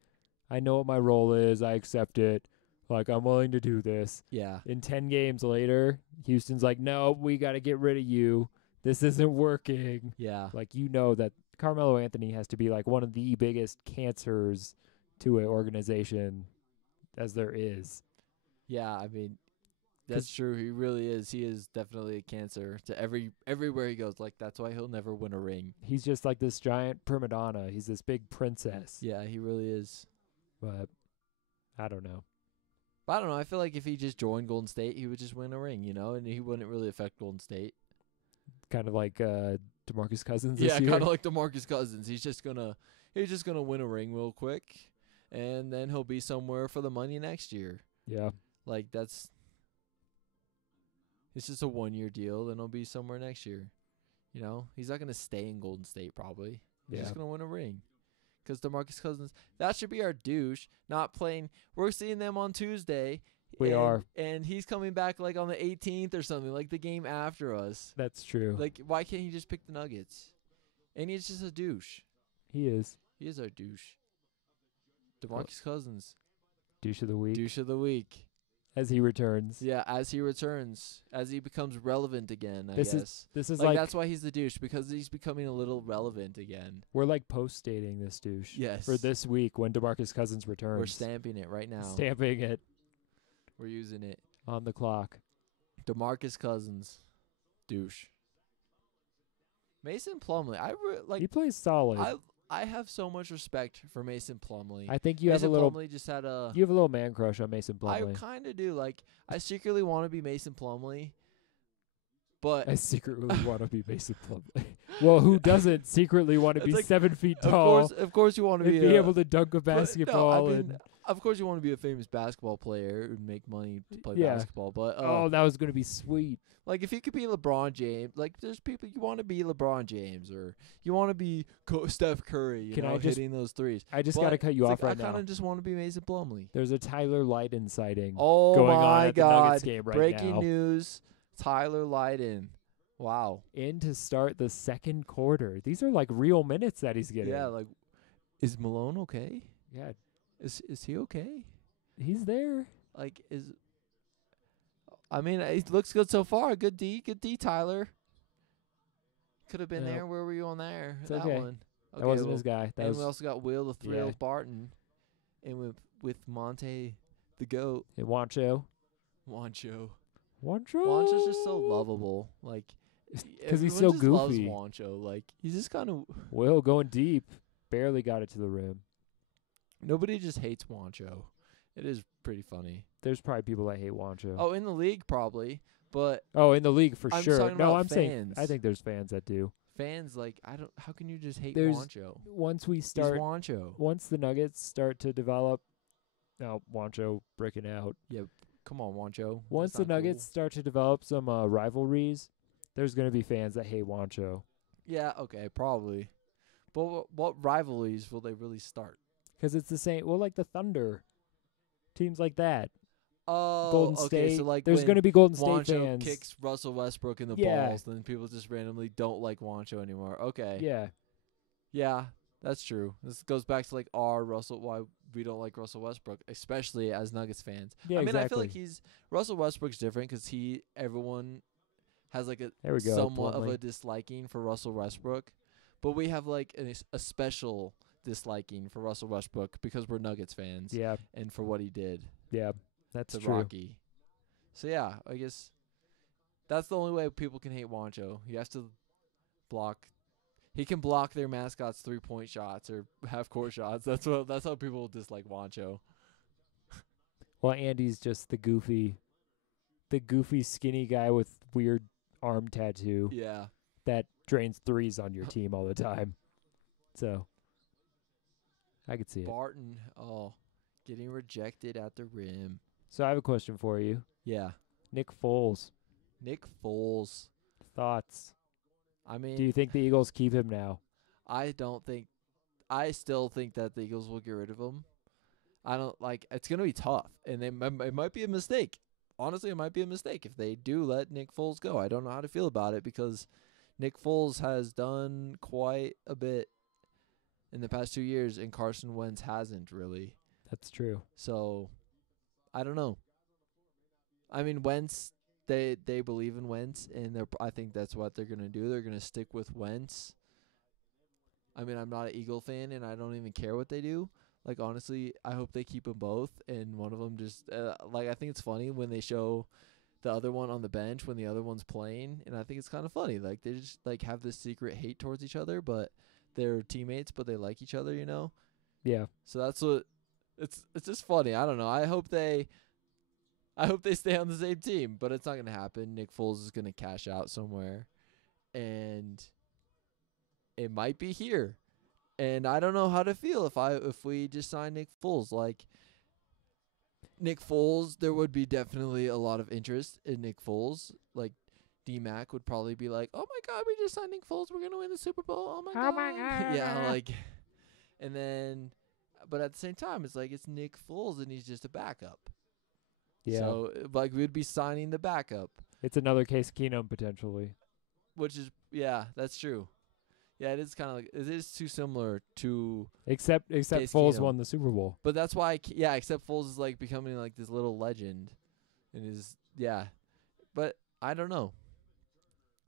I know what my role is. I accept it. Like I'm willing to do this." yeah, In 10 games later, Houston's like, "No, we got to get rid of you. This isn't working." yeah, Like you know that Carmelo Anthony has to be like one of the biggest cancers to an organization as there is. yeah. I mean, That's true. He really is. He is definitely a cancer to everywhere he goes. Like that's why he'll never win a ring. He's just like this giant prima donna. He's this big princess. Yeah, he really is. But I don't know. But I don't know. I feel like if he just joined Golden State, he would just win a ring, and he wouldn't really affect Golden State. Kind of like DeMarcus Cousins Yeah, this year. kind of like DeMarcus Cousins. He's just gonna win a ring real quick, and then he'll be somewhere for the money next year. Yeah. Like it's just a 1-year deal. Then he'll be somewhere next year. He's not gonna stay in Golden State probably. He's Yeah. just gonna win a ring. Because DeMarcus Cousins, that should be our douche. Not playing. We're seeing them on Tuesday. We are. And he's coming back like on the 18th or something, like the game after us. That's true. Like, why can't he just pick the Nuggets? And he's just a douche. He is. He is our douche. DeMarcus Cousins, Douche of the week. douche of the week. As he returns. Yeah, as he returns, as he becomes relevant again, I This guess. This is like like that's why he's the douche, because he's becoming a little relevant again. we're like post-stating this douche. Yes. For this week when DeMarcus Cousins returns. We're stamping it right now. Stamping it We're using it. on the clock. DeMarcus Cousins, douche. Mason Plumlee, He plays solid. I have so much respect for Mason Plumlee. I think you have Mason a little Plumlee just had a. you have a little man crush on Mason I Plumlee. kind of do. Like, I secretly want to be Mason Plumlee, but I secretly want to be Mason Plumlee. Well, who doesn't secretly want to It's be like, 7 feet tall of course, you want to and be be able to dunk a but basketball? No, and of course, you want to be a famous basketball player and make money to play Yeah. basketball. But oh, that was gonna be sweet. like, if you could be LeBron James, like, there's people you want to be LeBron James, or you want to be Steph Curry, Can I just- hitting those threes. I just But gotta cut you it's off like, right I kind now. of just want to be Mason Plumlee. There's a Tyler Lydon sighting Oh going on my at the Nuggets God! game right Breaking now. news: Tyler Lydon. Wow. In to start the second quarter. These are like real minutes that he's getting. Yeah, like, is Malone okay? Yeah, Is he okay? he's there. Like, I mean, it looks good so far. Good D, Tyler. Could have been Yeah. there. Where were you on there? It's that okay. one. That wasn't well, his guy. That and we was also got Will the Thrill Yeah. Barton, and with Monte the Goat, Wancho. Wancho. Wancho. Wancho's just so lovable. Like, 'Cause he's everyone so just loves goofy. Wancho. Like, he's just kind of. Will going deep. Barely got it to the rim. Nobody just hates Wancho. It is pretty funny. There's probably people that hate Wancho. Oh, in the league probably, but Oh, in the league for I'm sure. talking No, about I'm saying fans. I think there's fans that do. fans like I don't. How can you just hate There's Wancho? Once we He's start, Wancho. once the Nuggets start to develop, now Wancho breaking out. Come on, Wancho. Once That's the not Nuggets start to develop some rivalries, there's gonna be fans that hate Wancho. cool. Yeah. Okay. Probably. But what rivalries will they really start? 'Cause it's the same. Well, like the Thunder, teams like that. Oh, Golden okay. State. So like there's when gonna be Golden State Wancho fans. kicks Russell Westbrook in the Yeah. balls, then people just randomly don't like Wancho anymore. Okay. Yeah, Yeah, that's true. This goes back to like why we don't like Russell Westbrook, especially as Nuggets fans. yeah, I mean, exactly. I feel like Russell Westbrook's different 'cause everyone has like a There we go. somewhat of Plumlee. a disliking for Russell Westbrook, but we have like a special disliking for Russell Westbrook because we're Nuggets fans Yeah, and for what he did yeah, that's to true. Rocky. So yeah, I guess that's the only way people can hate Wancho. He has to block. He can block their mascot's 3-point shots or half-court shots. That's how people dislike Wancho. Well, Andy's just the goofy skinny guy with weird arm tattoo Yeah. that drains threes on your team all the time. So I could see it. Barton, getting rejected at the rim. So I have a question for you. Yeah. Nick Foles, Nick Foles. thoughts? I mean, Do you think the Eagles keep him now? I still think that the Eagles will get rid of him. I don't like. It's gonna be tough, and it might be a mistake. Honestly, it might be a mistake if they do let Nick Foles go. I don't know how to feel about it because Nick Foles has done quite a bit in the past 2 years, and Carson Wentz hasn't really. That's true. So, I don't know. I mean, Wentz. They believe in Wentz, and I think that's what they're gonna do. They're gonna stick with Wentz. I mean, I'm not an Eagle fan, and I don't even care what they do. Like, honestly, I hope they keep them both, and one of them just I think it's funny when they show the other one on the bench when the other one's playing, and I think it's kind of funny. Like they just like have this secret hate towards each other, but they're teammates, but they like each other, you know. Yeah. So that's what it's just funny. I don't know. I hope they stay on the same team, but it's not gonna happen. Nick Foles is gonna cash out somewhere, and it might be here. And I don't know how to feel if we just sign Nick Foles. Like Nick Foles, there would be definitely a lot of interest in Nick Foles. Like D-Mac would probably be like, "Oh my God, we just signed Nick Foles. We're gonna win the Super Bowl. Oh my God!" Yeah, like, and then, but at the same time, it's like it's Nick Foles and he's just a backup. Yeah. So like we'd be signing the backup, It's another Case Keenum potentially. which is that's true. Yeah, it is kind of like it is too similar to, Except Case Foles Keenum. won the Super Bowl. but that's why except Foles is like becoming like this little legend, and but I don't know.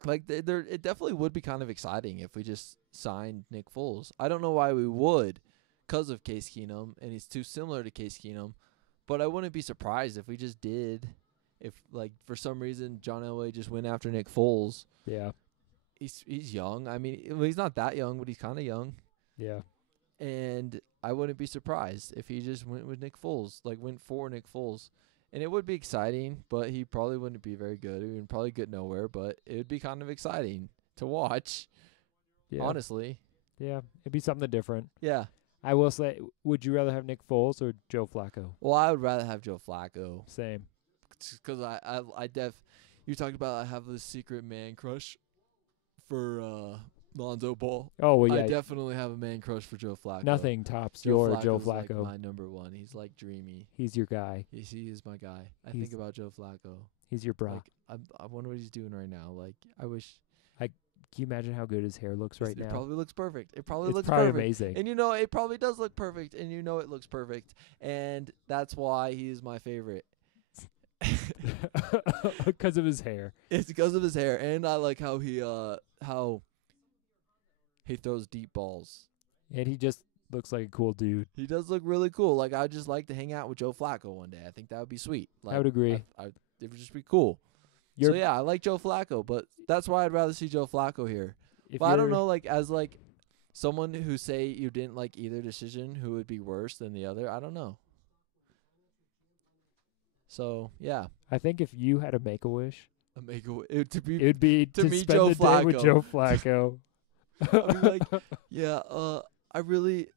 Like it definitely would be kind of exciting if we just signed Nick Foles. I don't know why we would, 'cause of Case Keenum, and he's too similar to Case Keenum. But I wouldn't be surprised if we just did. If like for some reason John Elway just went after Nick Foles. Yeah. He's young. I mean, well, he's not that young, but he's kind of young. Yeah. And I wouldn't be surprised if he just went with Nick Foles, like went for Nick Foles. And it would be exciting, but he probably wouldn't be very good. He would probably get nowhere, but it would be kind of exciting to watch, Yeah. honestly. Yeah. It'd be something different. Yeah. I will say, would you rather have Nick Foles or Joe Flacco? Well, I would rather have Joe Flacco. Same. Because you talked about I have this secret man crush for Lonzo Ball. Oh, well, I yeah. definitely have a man crush for Joe Flacco. Nothing tops your Joe Flacco's, like, Flacco. my number one. He's like dreamy. He's your guy. He is my guy. I He's- think about Joe Flacco. He's your bro. Like I wonder what he's doing right now. Like I wish. Can you imagine how good his hair looks right it now? probably looks perfect. It probably It's looks probably perfect. amazing. And you know it probably does look perfect, and you know it looks perfect, and that's why he's my favorite. Because of his hair. It's because of his hair, and I like how he throws deep balls. And he just looks like a cool dude. He does look really cool. Like I'd just like to hang out with Joe Flacco one day. I think that would be sweet. Like, I would agree. It would just be cool. So You're- yeah, I like Joe Flacco, but that's why I'd rather see Joe Flacco here. if But I don't you're- know, like as like someone who say you didn't like either decision, who would be worse than the other? I don't know. So yeah, I think if you had a Make-A-Wish, to be it would be To to meet spend Joe the day with Flacco. Joe Flacco. I'll be like, yeah. I really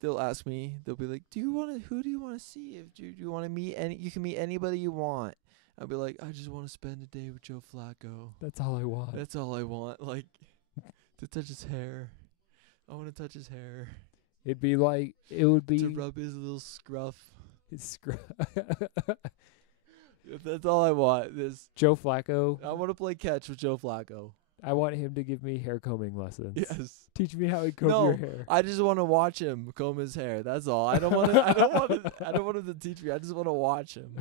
they'll ask me. They'll be like, who do you want to see? If do you want to meet you can meet anybody you want. I'll be like, I just want to spend a day with Joe Flacco. That's all I want. That's all I want. Like to touch his hair. I want to touch his hair. It would be To rub his little scruff. his That's all I want. Joe Flacco. I want to play catch with Joe Flacco. I want him to give me hair combing lessons. Yes. Teach me how to comb No, your hair. I just want to watch him comb his hair. That's all. I don't want to. I don't want him to teach me. I just want to watch him.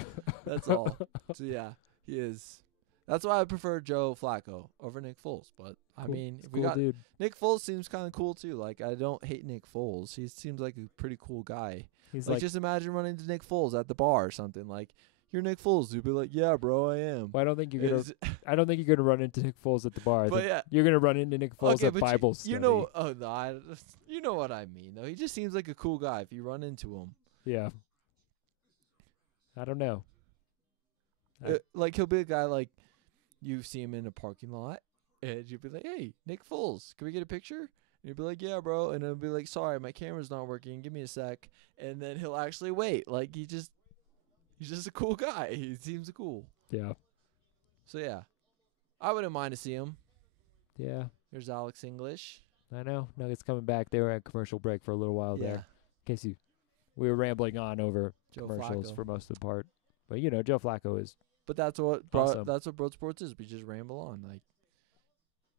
That's all. So yeah, he is. That's why I prefer Joe Flacco over Nick Foles. But I Cool- mean, if cool we got dude. Nick Foles, seems kind of cool too. Like I don't hate Nick Foles. He seems like a pretty cool guy. He's Like, like, just imagine running into Nick Foles at the bar or something. Like you're Nick Foles. You'd be like, yeah, bro, I am. well, I don't think you're gonna. It's- I don't think you're gonna run into Nick Foles at the bar. I But think yeah. you're gonna run into Nick Foles Okay, at but Bible study. you know, oh no, you know what I mean. Though he just seems like a cool guy. If you run into him, Yeah. I don't know. like he'll be a guy like you see him in a parking lot, and you'd be like, "Hey, Nick Foles, can we get a picture?" And you'd be like, "Yeah, bro," and he'll be like, "Sorry, my camera's not working. Give me a sec." And then he'll actually wait. Like he's just a cool guy. He seems cool. Yeah. So yeah, I wouldn't mind to see him. Yeah. There's Alex English. I know. Nuggets coming back. They were at commercial break for a little while Yeah, there. In case we were rambling on over Joe commercials Flacco. for most of the part. But Joe Flacco is But that's what Awesome. that's what Broad Sports is. We just ramble on. Like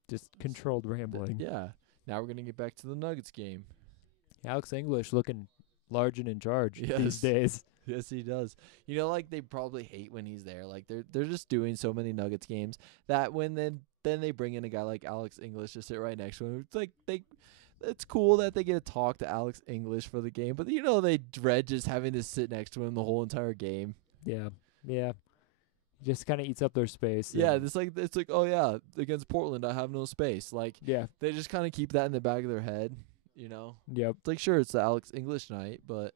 just controlled rambling. yeah. Now we're gonna get back to the Nuggets game. Alex English looking large and in charge Yes. these days. Yes, he does. Like they probably hate when he's there. Like they're just doing so many Nuggets games that when then they bring in a guy like Alex English to sit right next to him. It's like it's cool that they get to talk to Alex English for the game, but they dread just having to sit next to him the whole entire game. Yeah. Yeah. Just kind of eats up their space. Yeah, and- it's like, oh yeah, against Portland I have no space. Like yeah. they just kind of keep that in the back of their head, you know. Yep. It's like sure it's the Alex English night, but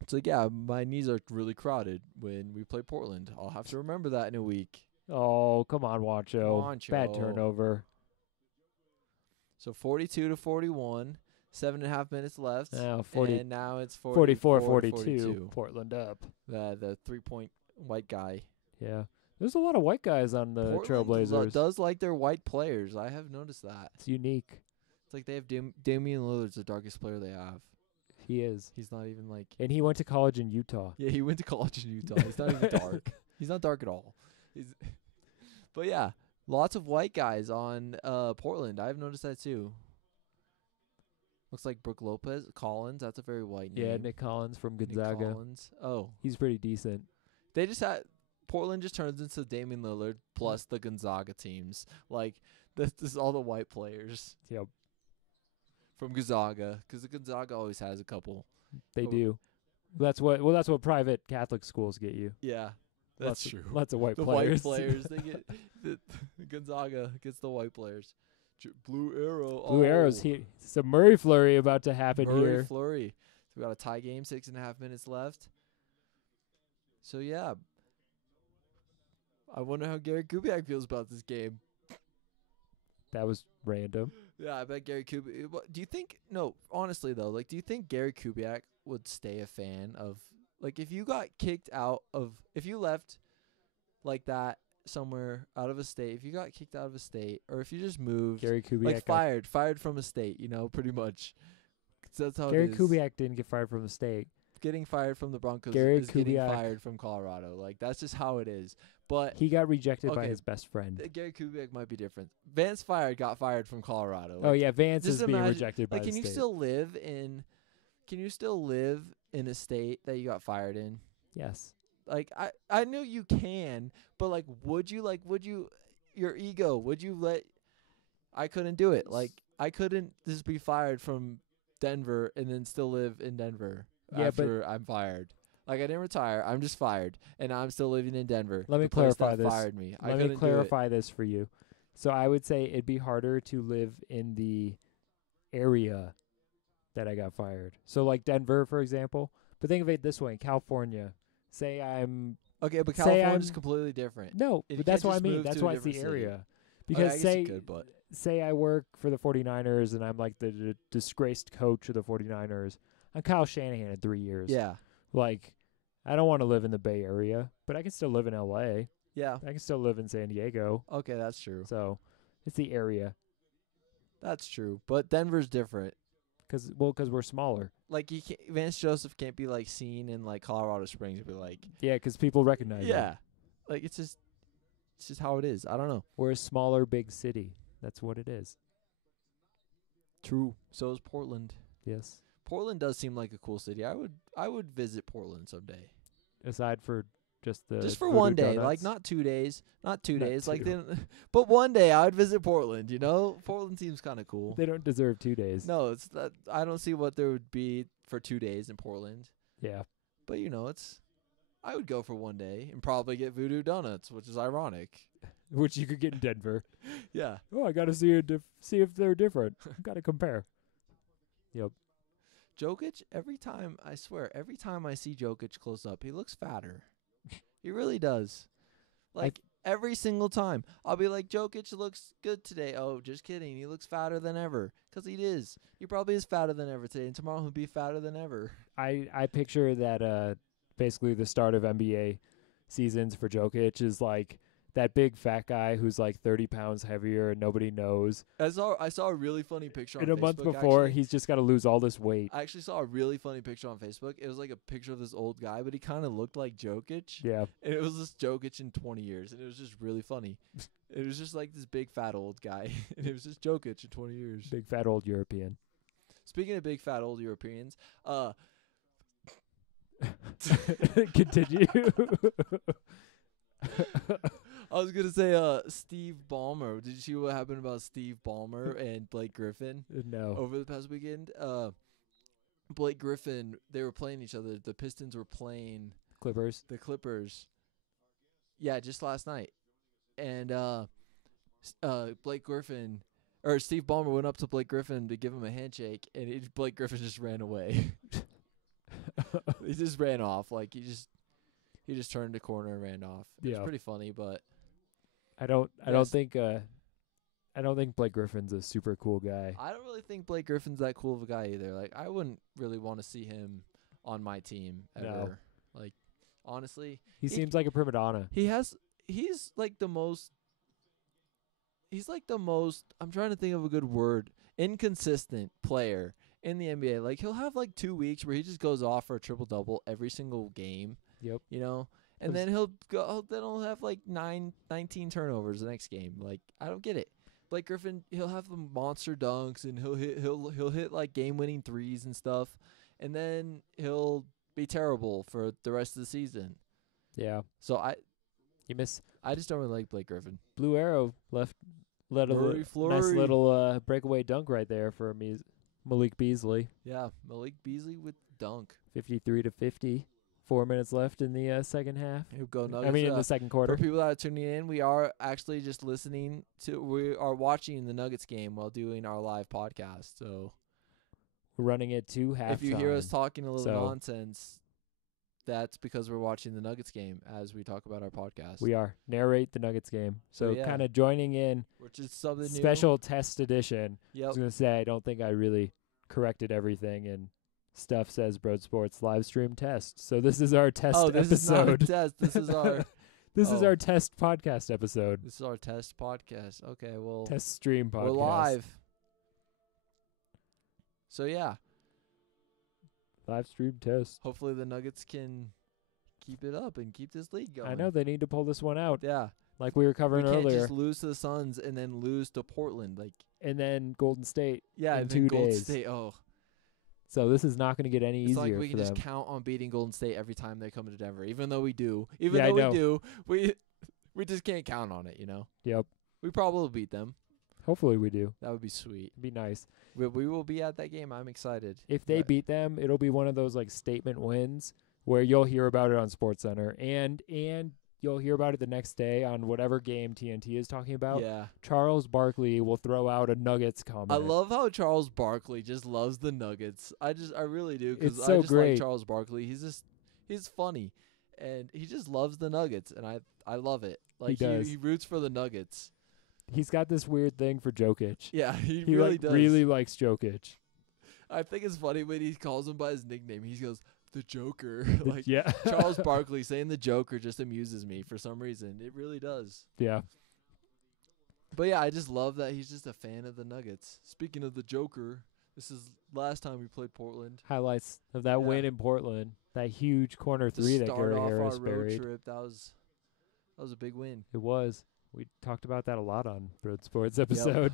it's like yeah, my knees are really crowded when we play Portland. I'll have to remember that in a week. Oh, come on, Wancho. Bad Wancho. turnover. So 42-41, 7.5 minutes left. 40, and now it's 44-42. Portland up. The 3-point white guy. Yeah. There's a lot of white guys on the Portland Trailblazers. does like their white players. I have noticed that. It's unique. It's like they have Damian Lillard's the darkest player they have. He is. He's not even like. And he went to college in Utah. Yeah, he went to college in Utah. He's not even dark. He's not dark at all. But yeah, lots of white guys on Portland. I've noticed that too. Looks like Brooke Collins. That's a very white name. Yeah, Nick Collins from Nick Gonzaga. Collins. Oh, He's pretty decent. they just had Portland just turns into Damian Lillard plus the Gonzaga teams. Like this is all the white players Yep. from Gonzaga, because the Gonzaga always has a couple. They Oh. do. That's what private Catholic schools get you. Yeah, that's true. Lots of white The players. white players, they get the Gonzaga gets the white players. Blue Arrow. Blue Arrows here. Some Murray flurry about to happen Murray here. Flurry. So we got a tie game, 6.5 minutes left. So yeah, I wonder how Gary Kubiak feels about this game. That was random. Yeah, I bet Gary Kubiak. Do you think? No, honestly though, like, do you think Gary Kubiak would stay a fan of? Like, if you got kicked out of, if you left like that somewhere out of a state, if you got kicked out of a state, or if you just moved, Gary Kubiak. like fired from a state, you know, pretty much. 'Cause that's how Gary it is. Kubiak didn't get fired from the state. Getting fired from the Broncos Gary is getting Kubiak- fired from Colorado. Like, that's just how it is. But He got rejected by Okay. his best friend. Gary Kubiak might be different. Vance got fired from Colorado. Oh Like, yeah, Vance just is being imagine- rejected by like, the can you state. still live in? Can you still live in a state that you got fired in? Yes. Like, I know you can, but like, would you your ego? Would you let? I couldn't do it. Like, I couldn't just be fired from Denver and then still live in Denver Yeah, but- after I'm fired. Like, I didn't retire. I'm just fired, and I'm still living in Denver. Let me the place clarify that this. Fired me. I Let couldn't me do it. clarify this for you. So I would say it'd be harder to live in the area that I got fired. So like Denver, for example. But think of it this way: in California, say I'm Okay, but say California's I'm- completely different. no, You but that's can't what I just mean. move That's to a why it's the different city. area. Okay, Because I guess say you could, but say I work for the 49ers and I'm like the disgraced coach of the 49ers. I'm Kyle Shanahan in 3 years. yeah, Like, I don't want to live in the Bay Area, but I can still live in LA. yeah. I can still live in San Diego. Okay, that's true. So it's the area. That's true. But Denver's different. Because we're smaller. Like, Vance Joseph can't be like seen in like Colorado Springs and be like, Yeah, because people recognize it. yeah, like it's just how it is. I don't know. We're a smaller, big city. That's what it is. True. So is Portland. Yes. Portland does seem like a cool city. I would visit Portland someday. Aside for just the Just for Voodoo one day, like Donuts. not 2 days, not 2 Not days, like two. then, but one day I would visit Portland. You know, Portland seems kind of cool. They don't deserve 2 days. No, it's that I don't see what there would be for 2 days in Portland. Yeah. But you know, I would go for one day and probably get Voodoo Donuts, which is ironic. Which you could get in Denver. Yeah. Oh, I got to see see if they're different. Got to compare. Jokic, every time I see Jokic close up, he looks fatter. He really does. Like every single time. I'll be like, Jokic looks good today. Oh, just kidding. He looks fatter than ever. 'Cause he is. He probably is fatter than ever today. And tomorrow he'll be fatter than ever. I picture that basically the start of NBA seasons for Jokic is like that big fat guy who's like 30 pounds heavier and nobody knows. I saw a really funny picture on In a Facebook, month before, actually. he's just got to lose all this weight. I actually saw a really funny picture on Facebook. It was like a picture of this old guy, but he kind of looked like Jokic. Yeah. And it was this Jokic in 20 years, and it was just really funny. It was just like this big fat old guy, and it was just Jokic in 20 years. Big fat old European. Speaking of big fat old Europeans, Continue. I was gonna say Steve Ballmer. Did you see what happened about Steve Ballmer and Blake Griffin No. over the past weekend? Blake Griffin, they were playing each other. The Pistons were playing Clippers. the Clippers, Yeah, just last night. And Blake Griffin or Steve Ballmer went up to Blake Griffin to give him a handshake, and Blake Griffin just ran away. He just ran off. Like he just turned the corner and ran off. It was Yeah. pretty funny, but I don't Yes. think Blake Griffin's a super cool guy. I don't really think Blake Griffin's that cool of a guy either. Like I wouldn't really want to see him on my team ever. No. Like honestly, He he- seems like a prima donna. he's like the most I'm trying to think of a good word, inconsistent player in the NBA. Like he'll have like 2 weeks where he just goes off for a triple double every single game, Yep. you know? And Cause- then he'll have like 19 turnovers the next game. Like I don't get it. Blake Griffin, he'll have the monster dunks and he'll hit like game-winning threes and stuff, and then he'll be terrible for the rest of the season. Yeah. So You miss I just don't really like Blake Griffin. Blue Arrow let a Murray nice Flurry. little breakaway dunk right there for Malik Beasley. Yeah, Malik Beasley with dunk. 53-50. 4 minutes left in the second half. Here we go Nuggets. I mean, in the second quarter. For people that are tuning in, we are actually just we are watching the Nuggets game while doing our live podcast. So We're running it to halftime. if you hear us talking a little So- nonsense, that's because we're watching the Nuggets game as we talk about our podcast. we are narrate the Nuggets game. So yeah. kind of joining in which is something new. special test edition. I Yep. was gonna say I don't think I really corrected everything, and stuff says Broad Sports live stream test. So this is our test Oh, this is not a episode. test. This is our This is oh. our test podcast episode. this is our test podcast. Okay, well Test stream podcast. we're live. So yeah, Live stream test. hopefully the Nuggets can keep it up and keep this league going. I know they need to pull this one out, Yeah. like we were We covering can't earlier, just lose to the Suns and then lose to Portland. Like, and then Golden State. yeah, In and then 2 Golden days. State. Oh, So this is not going to get any it's easier like we for can just them. count on beating Golden State every time they come to Denver. Even though we do, even Yeah, I though know. we do, we just can't count on it. You know, Yep. we probably will beat them. Hopefully we do. That would be sweet. It'd be nice. We will be at that game. I'm excited. If they Right. beat them, it'll be one of those like statement wins where you'll hear about it on SportsCenter and you'll hear about it the next day on whatever game TNT is talking about. Yeah, Charles Barkley will throw out a Nuggets comment. I love how Charles Barkley just loves the Nuggets. I really do because It's so I just great. like Charles Barkley. He's funny, and he just loves the Nuggets, and I love it. Like does. he roots for the Nuggets. He's got this weird thing for Jokic. Yeah, he He really like does. really likes Jokic. I think it's funny when he calls him by his nickname. He goes, the Joker. like Yeah. Charles Barkley saying the Joker just amuses me for some reason. It really does. Yeah. But yeah, I just love that he's just a fan of the Nuggets. Speaking of the Joker, this is last time we played Portland. Highlights of that win Yeah. in Portland. That huge corner To three that start Gary off Harris our road buried. trip, that was a big win. It was. We talked about that a lot on Road Sports episode.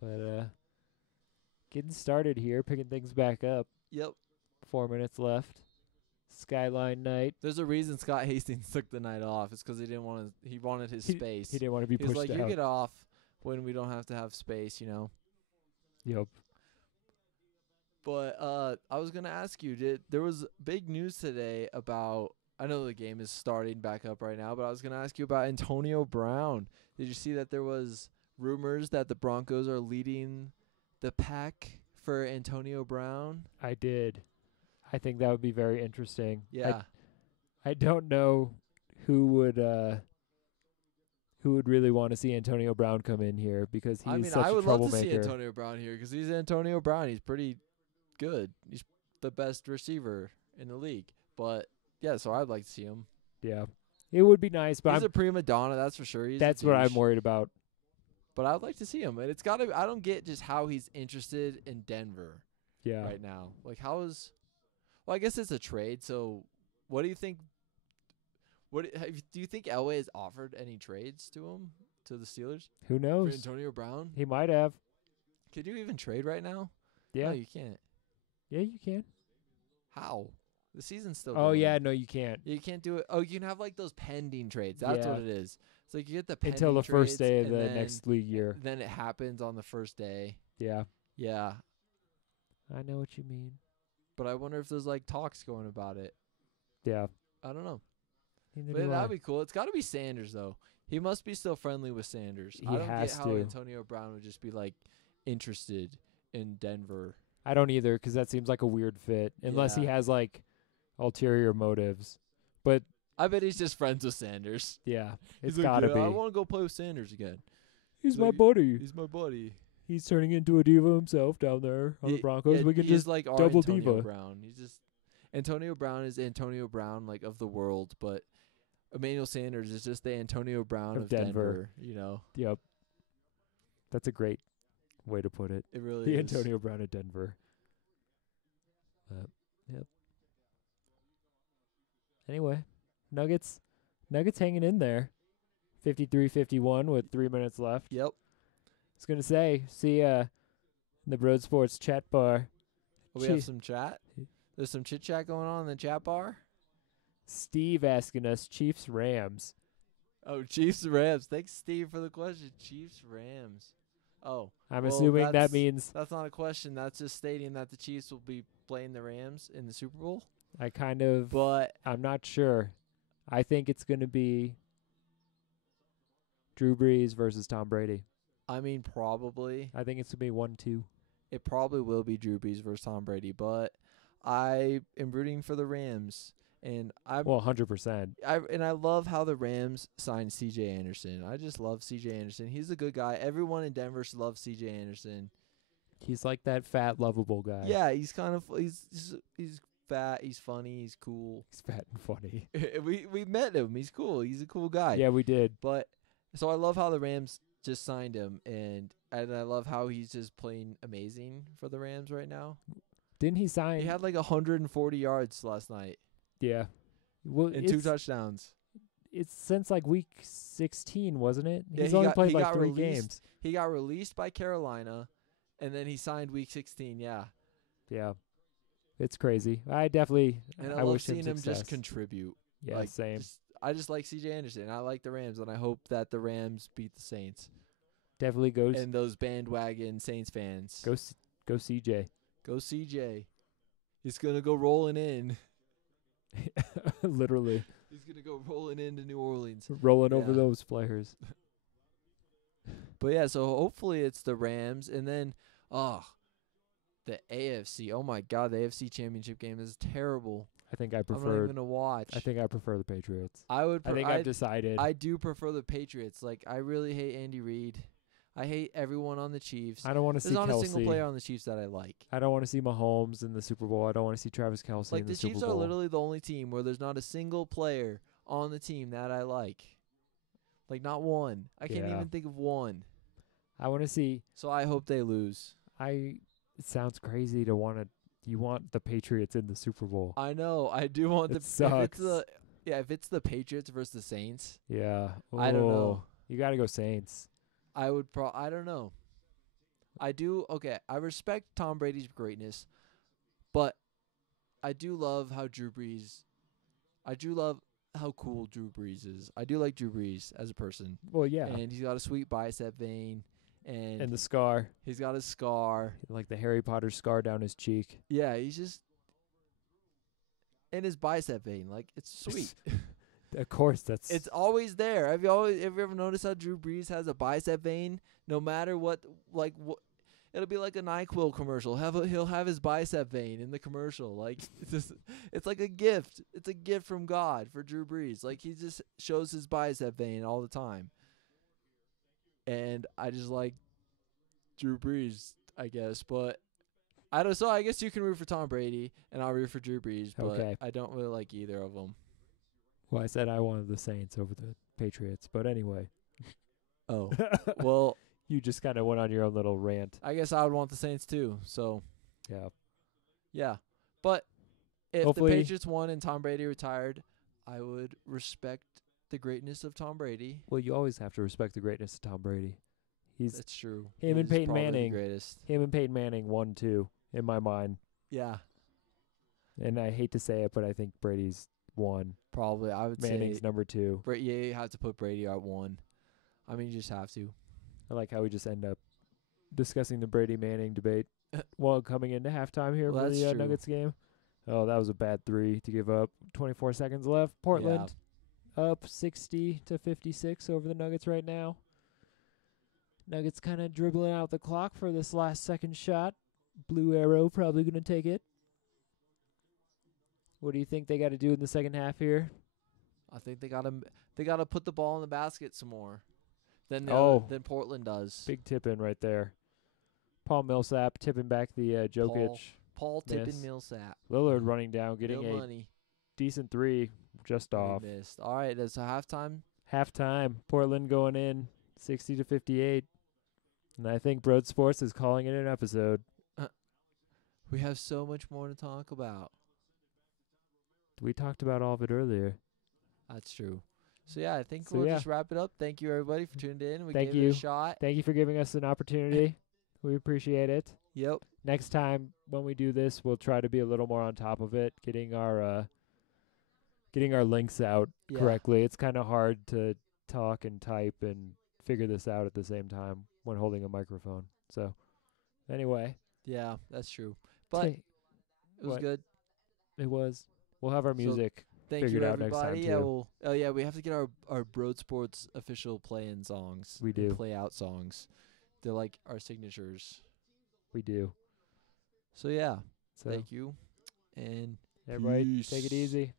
But getting started here, picking things back up. Yep. 4 minutes left. Skyline night. There's a reason Scott Hastings took the night off. It's because he didn't want to. He wanted his space. He didn't want to be He was pushed like, you out. get off when we don't have to have space, you know. Yep. But I was gonna ask you, there was big news today about? I know the game is starting back up right now, but I was gonna ask you about Antonio Brown. Did you see that there was rumors that the Broncos are leading the pack for Antonio Brown? I did. I think that would be very interesting. Yeah, I don't know who would really want to see Antonio Brown come in here because he's I mean, such I a would love to troublemaker. see Antonio Brown here because he's Antonio Brown. He's pretty good. He's the best receiver in the league. But yeah, so I'd like to see him. Yeah. It would be nice, but He's a prima donna, that's for sure. that's what I'm worried about. But I'd like to see him, and it's gotta. I don't get just how he's interested in Denver Yeah. right now. Like, how is? Well, I guess it's a trade. So, what do you think? Do you think Elway has offered any trades to him, to the Steelers, Who for knows? Antonio Brown? He might have. Could you even trade right now? Yeah. No, you can't. Yeah, you can. How? The season's still. Oh, going. yeah, no, you can't. You can't do it. Oh, you can have like those pending trades. That's Yeah. what it is. It's like you get the pending Until the first trades, day of and the then- next league year. Then it happens on the first day. Yeah. Yeah, I know what you mean. but I wonder if there's like talks going about it. Yeah. I don't know. Neither But do I. that'd be cool. It's got to be Sanders though. He must be still friendly with Sanders. He I don't has get how to. Antonio Brown would just be like interested in Denver. I don't either, 'cause that seems like a weird fit, unless he Yeah. has like ulterior motives. But I bet he's just friends with Sanders. yeah, it's He's like, gotta "Yeah, be. I want to go play with Sanders again. He's my like, buddy. He's my buddy. He's turning into a diva himself down there on the Broncos. Yeah, We can he's just like our double Antonio diva. Brown. He's just Antonio Brown is Antonio Brown like of the world, but Emmanuel Sanders is just the Antonio Brown Of of Denver. You know, Yep. That's a great way to put it. it really The is. Antonio Brown of Denver. Yep. Anyway, Nuggets hanging in there. 53-51 with 3 minutes left. Yep. I was gonna say, see ya in the Broad Sports chat bar. We have Jeez. some chat. There's some chit chat going on in the chat bar. Steve asking us Chiefs Rams. Oh, Chiefs Rams. Thanks, Steve, for the question. Chiefs Rams. Oh, I'm well, assuming that that's- means that's not a question. That's just stating that the Chiefs will be playing the Rams in the Super Bowl. I kind of But I'm not sure. I think it's gonna be Drew Brees versus Tom Brady. I mean, probably. I think it's gonna be 1-2. It probably will be Drew Brees versus Tom Brady, but I am rooting for the Rams, and Well, 100%. I love how the Rams signed C.J. Anderson. I just love C.J. Anderson. He's a good guy. Everyone in Denver loves C.J. Anderson. He's like that fat, lovable guy. Yeah, he's kind of he's fat. He's funny. He's cool. He's fat and funny. we met him. He's cool. He's a cool guy. Yeah, we did. But so I love how the Rams just signed him, and I love how he's just playing amazing for the Rams right now. Didn't he sign? He had like 140 yards last night Yeah. Well, and 2 it's, touchdowns. it's since like week 16, wasn't it? Yeah, He's he only got- played he like got 3 released. games. He got released by Carolina, and then he signed week 16. Yeah, Yeah. It's crazy. I definitely and I I love wish him seeing him success. just contribute. Yeah, like, same. I just like C.J. Anderson. I like the Rams, and I hope that the Rams beat the Saints Definitely goes and those bandwagon Saints fans. go CJ. Go C.J. He's gonna go rolling in. Literally He's gonna go rolling into New Orleans. rolling over Yeah. those players. But yeah, so hopefully it's the Rams, and then the AFC. Oh my God, the AFC Championship game is terrible. I think I I'm not prefer even gonna watch. I think I prefer the Patriots. I would. I think I've decided. I do prefer the Patriots. Like I really hate Andy Reid. I hate everyone on the Chiefs. I don't want to There's see not Kelsey. a single player on the Chiefs that I like. I don't want to see Mahomes in the Super Bowl. I don't want to see Travis Kelsey Like in the the Super Chiefs Bowl. are literally the only team where there's not a single player on the team that I like. Like not one. I can't Yeah. even think of one. I want to see. So I hope they lose. It sounds crazy to want to. You want the Patriots in the Super Bowl. I know. I do want It the sucks. if it's the Patriots versus the Saints, Yeah. I don't know. Oh, You got to go Saints. I would I don't know. I do okay, I respect Tom Brady's greatness, but I do love how cool Drew Brees is. I do like Drew Brees as a person. Well, yeah. And he's got a sweet bicep vein, and, And the scar, he's got a scar. like the Harry Potter scar down his cheek. Yeah, he's just in his bicep vein. Like it's sweet. Of course, that's It's always there. Have you ever noticed how Drew Brees has a bicep vein? No matter what, it'll be like a NyQuil commercial. He'll have his bicep vein in the commercial. Like it's like a gift. It's a gift from God for Drew Brees. Like he just shows his bicep vein all the time. And I just like Drew Brees, I guess. But I don't. So I guess you can root for Tom Brady, and I'll root for Drew Brees. But Okay. I don't really like either of them. Well, I said I wanted the Saints over the Patriots, but anyway. Oh, well. You just kind of went on your own little rant. I guess I would want the Saints too. So Yeah. yeah, but if Hopefully- the Patriots won and Tom Brady retired, I would respect the greatness of Tom Brady. Well, you always have to respect the greatness of Tom Brady. He's That's true. him and He is Peyton probably Manning. the greatest. him and Peyton Manning 1-2 in my mind. Yeah, And I hate to say it, but I think Brady's 1. probably. I would Manning's say number 2. yeah, you have to put Brady at 1. I mean, you just have to. I like how we just end up discussing the Brady Manning debate while coming into halftime here Well, for that's the true. Nuggets game. Oh, that was a bad 3 to give up. 24 seconds left. Portland. up 60-56 over the Nuggets right now. Nuggets kind of dribbling out the clock for this last second shot. Blue Arrow probably going to take it. What do you think they got to do in the second half here? I think they gotta put the ball in the basket some more than than Portland does. Big tip in right there. Paul Millsap tipping back the Jokic. Paul miss. tipping Millsap. Lillard running down, getting No a money. decent three just But he off. missed. All right, that's a halftime. Halftime, Portland going in 60-58. And I think Broad Sports is calling it an episode. We have so much more to talk about. We talked about all of it earlier. That's true. So yeah, I think So, we'll yeah. just wrap it up. Thank you everybody for tuning in. We Thank gave it you. a shot. Thank you for giving us an opportunity. We appreciate it. Yep. Next time when we do this, we'll try to be a little more on top of it, getting our links out Yeah. correctly. It's kind of hard to talk and type and figure this out at the same time when holding a microphone. So, anyway, Yeah, that's true. But ta- it was what? good. it was. We'll have our So, music. Thank Figured you out next time, everybody. Yeah, too. we have to get our Broad Sports official play-in songs. We and do. play-out songs. They're like our signatures. We do. So yeah, So, thank you. And everybody, take it peace. easy.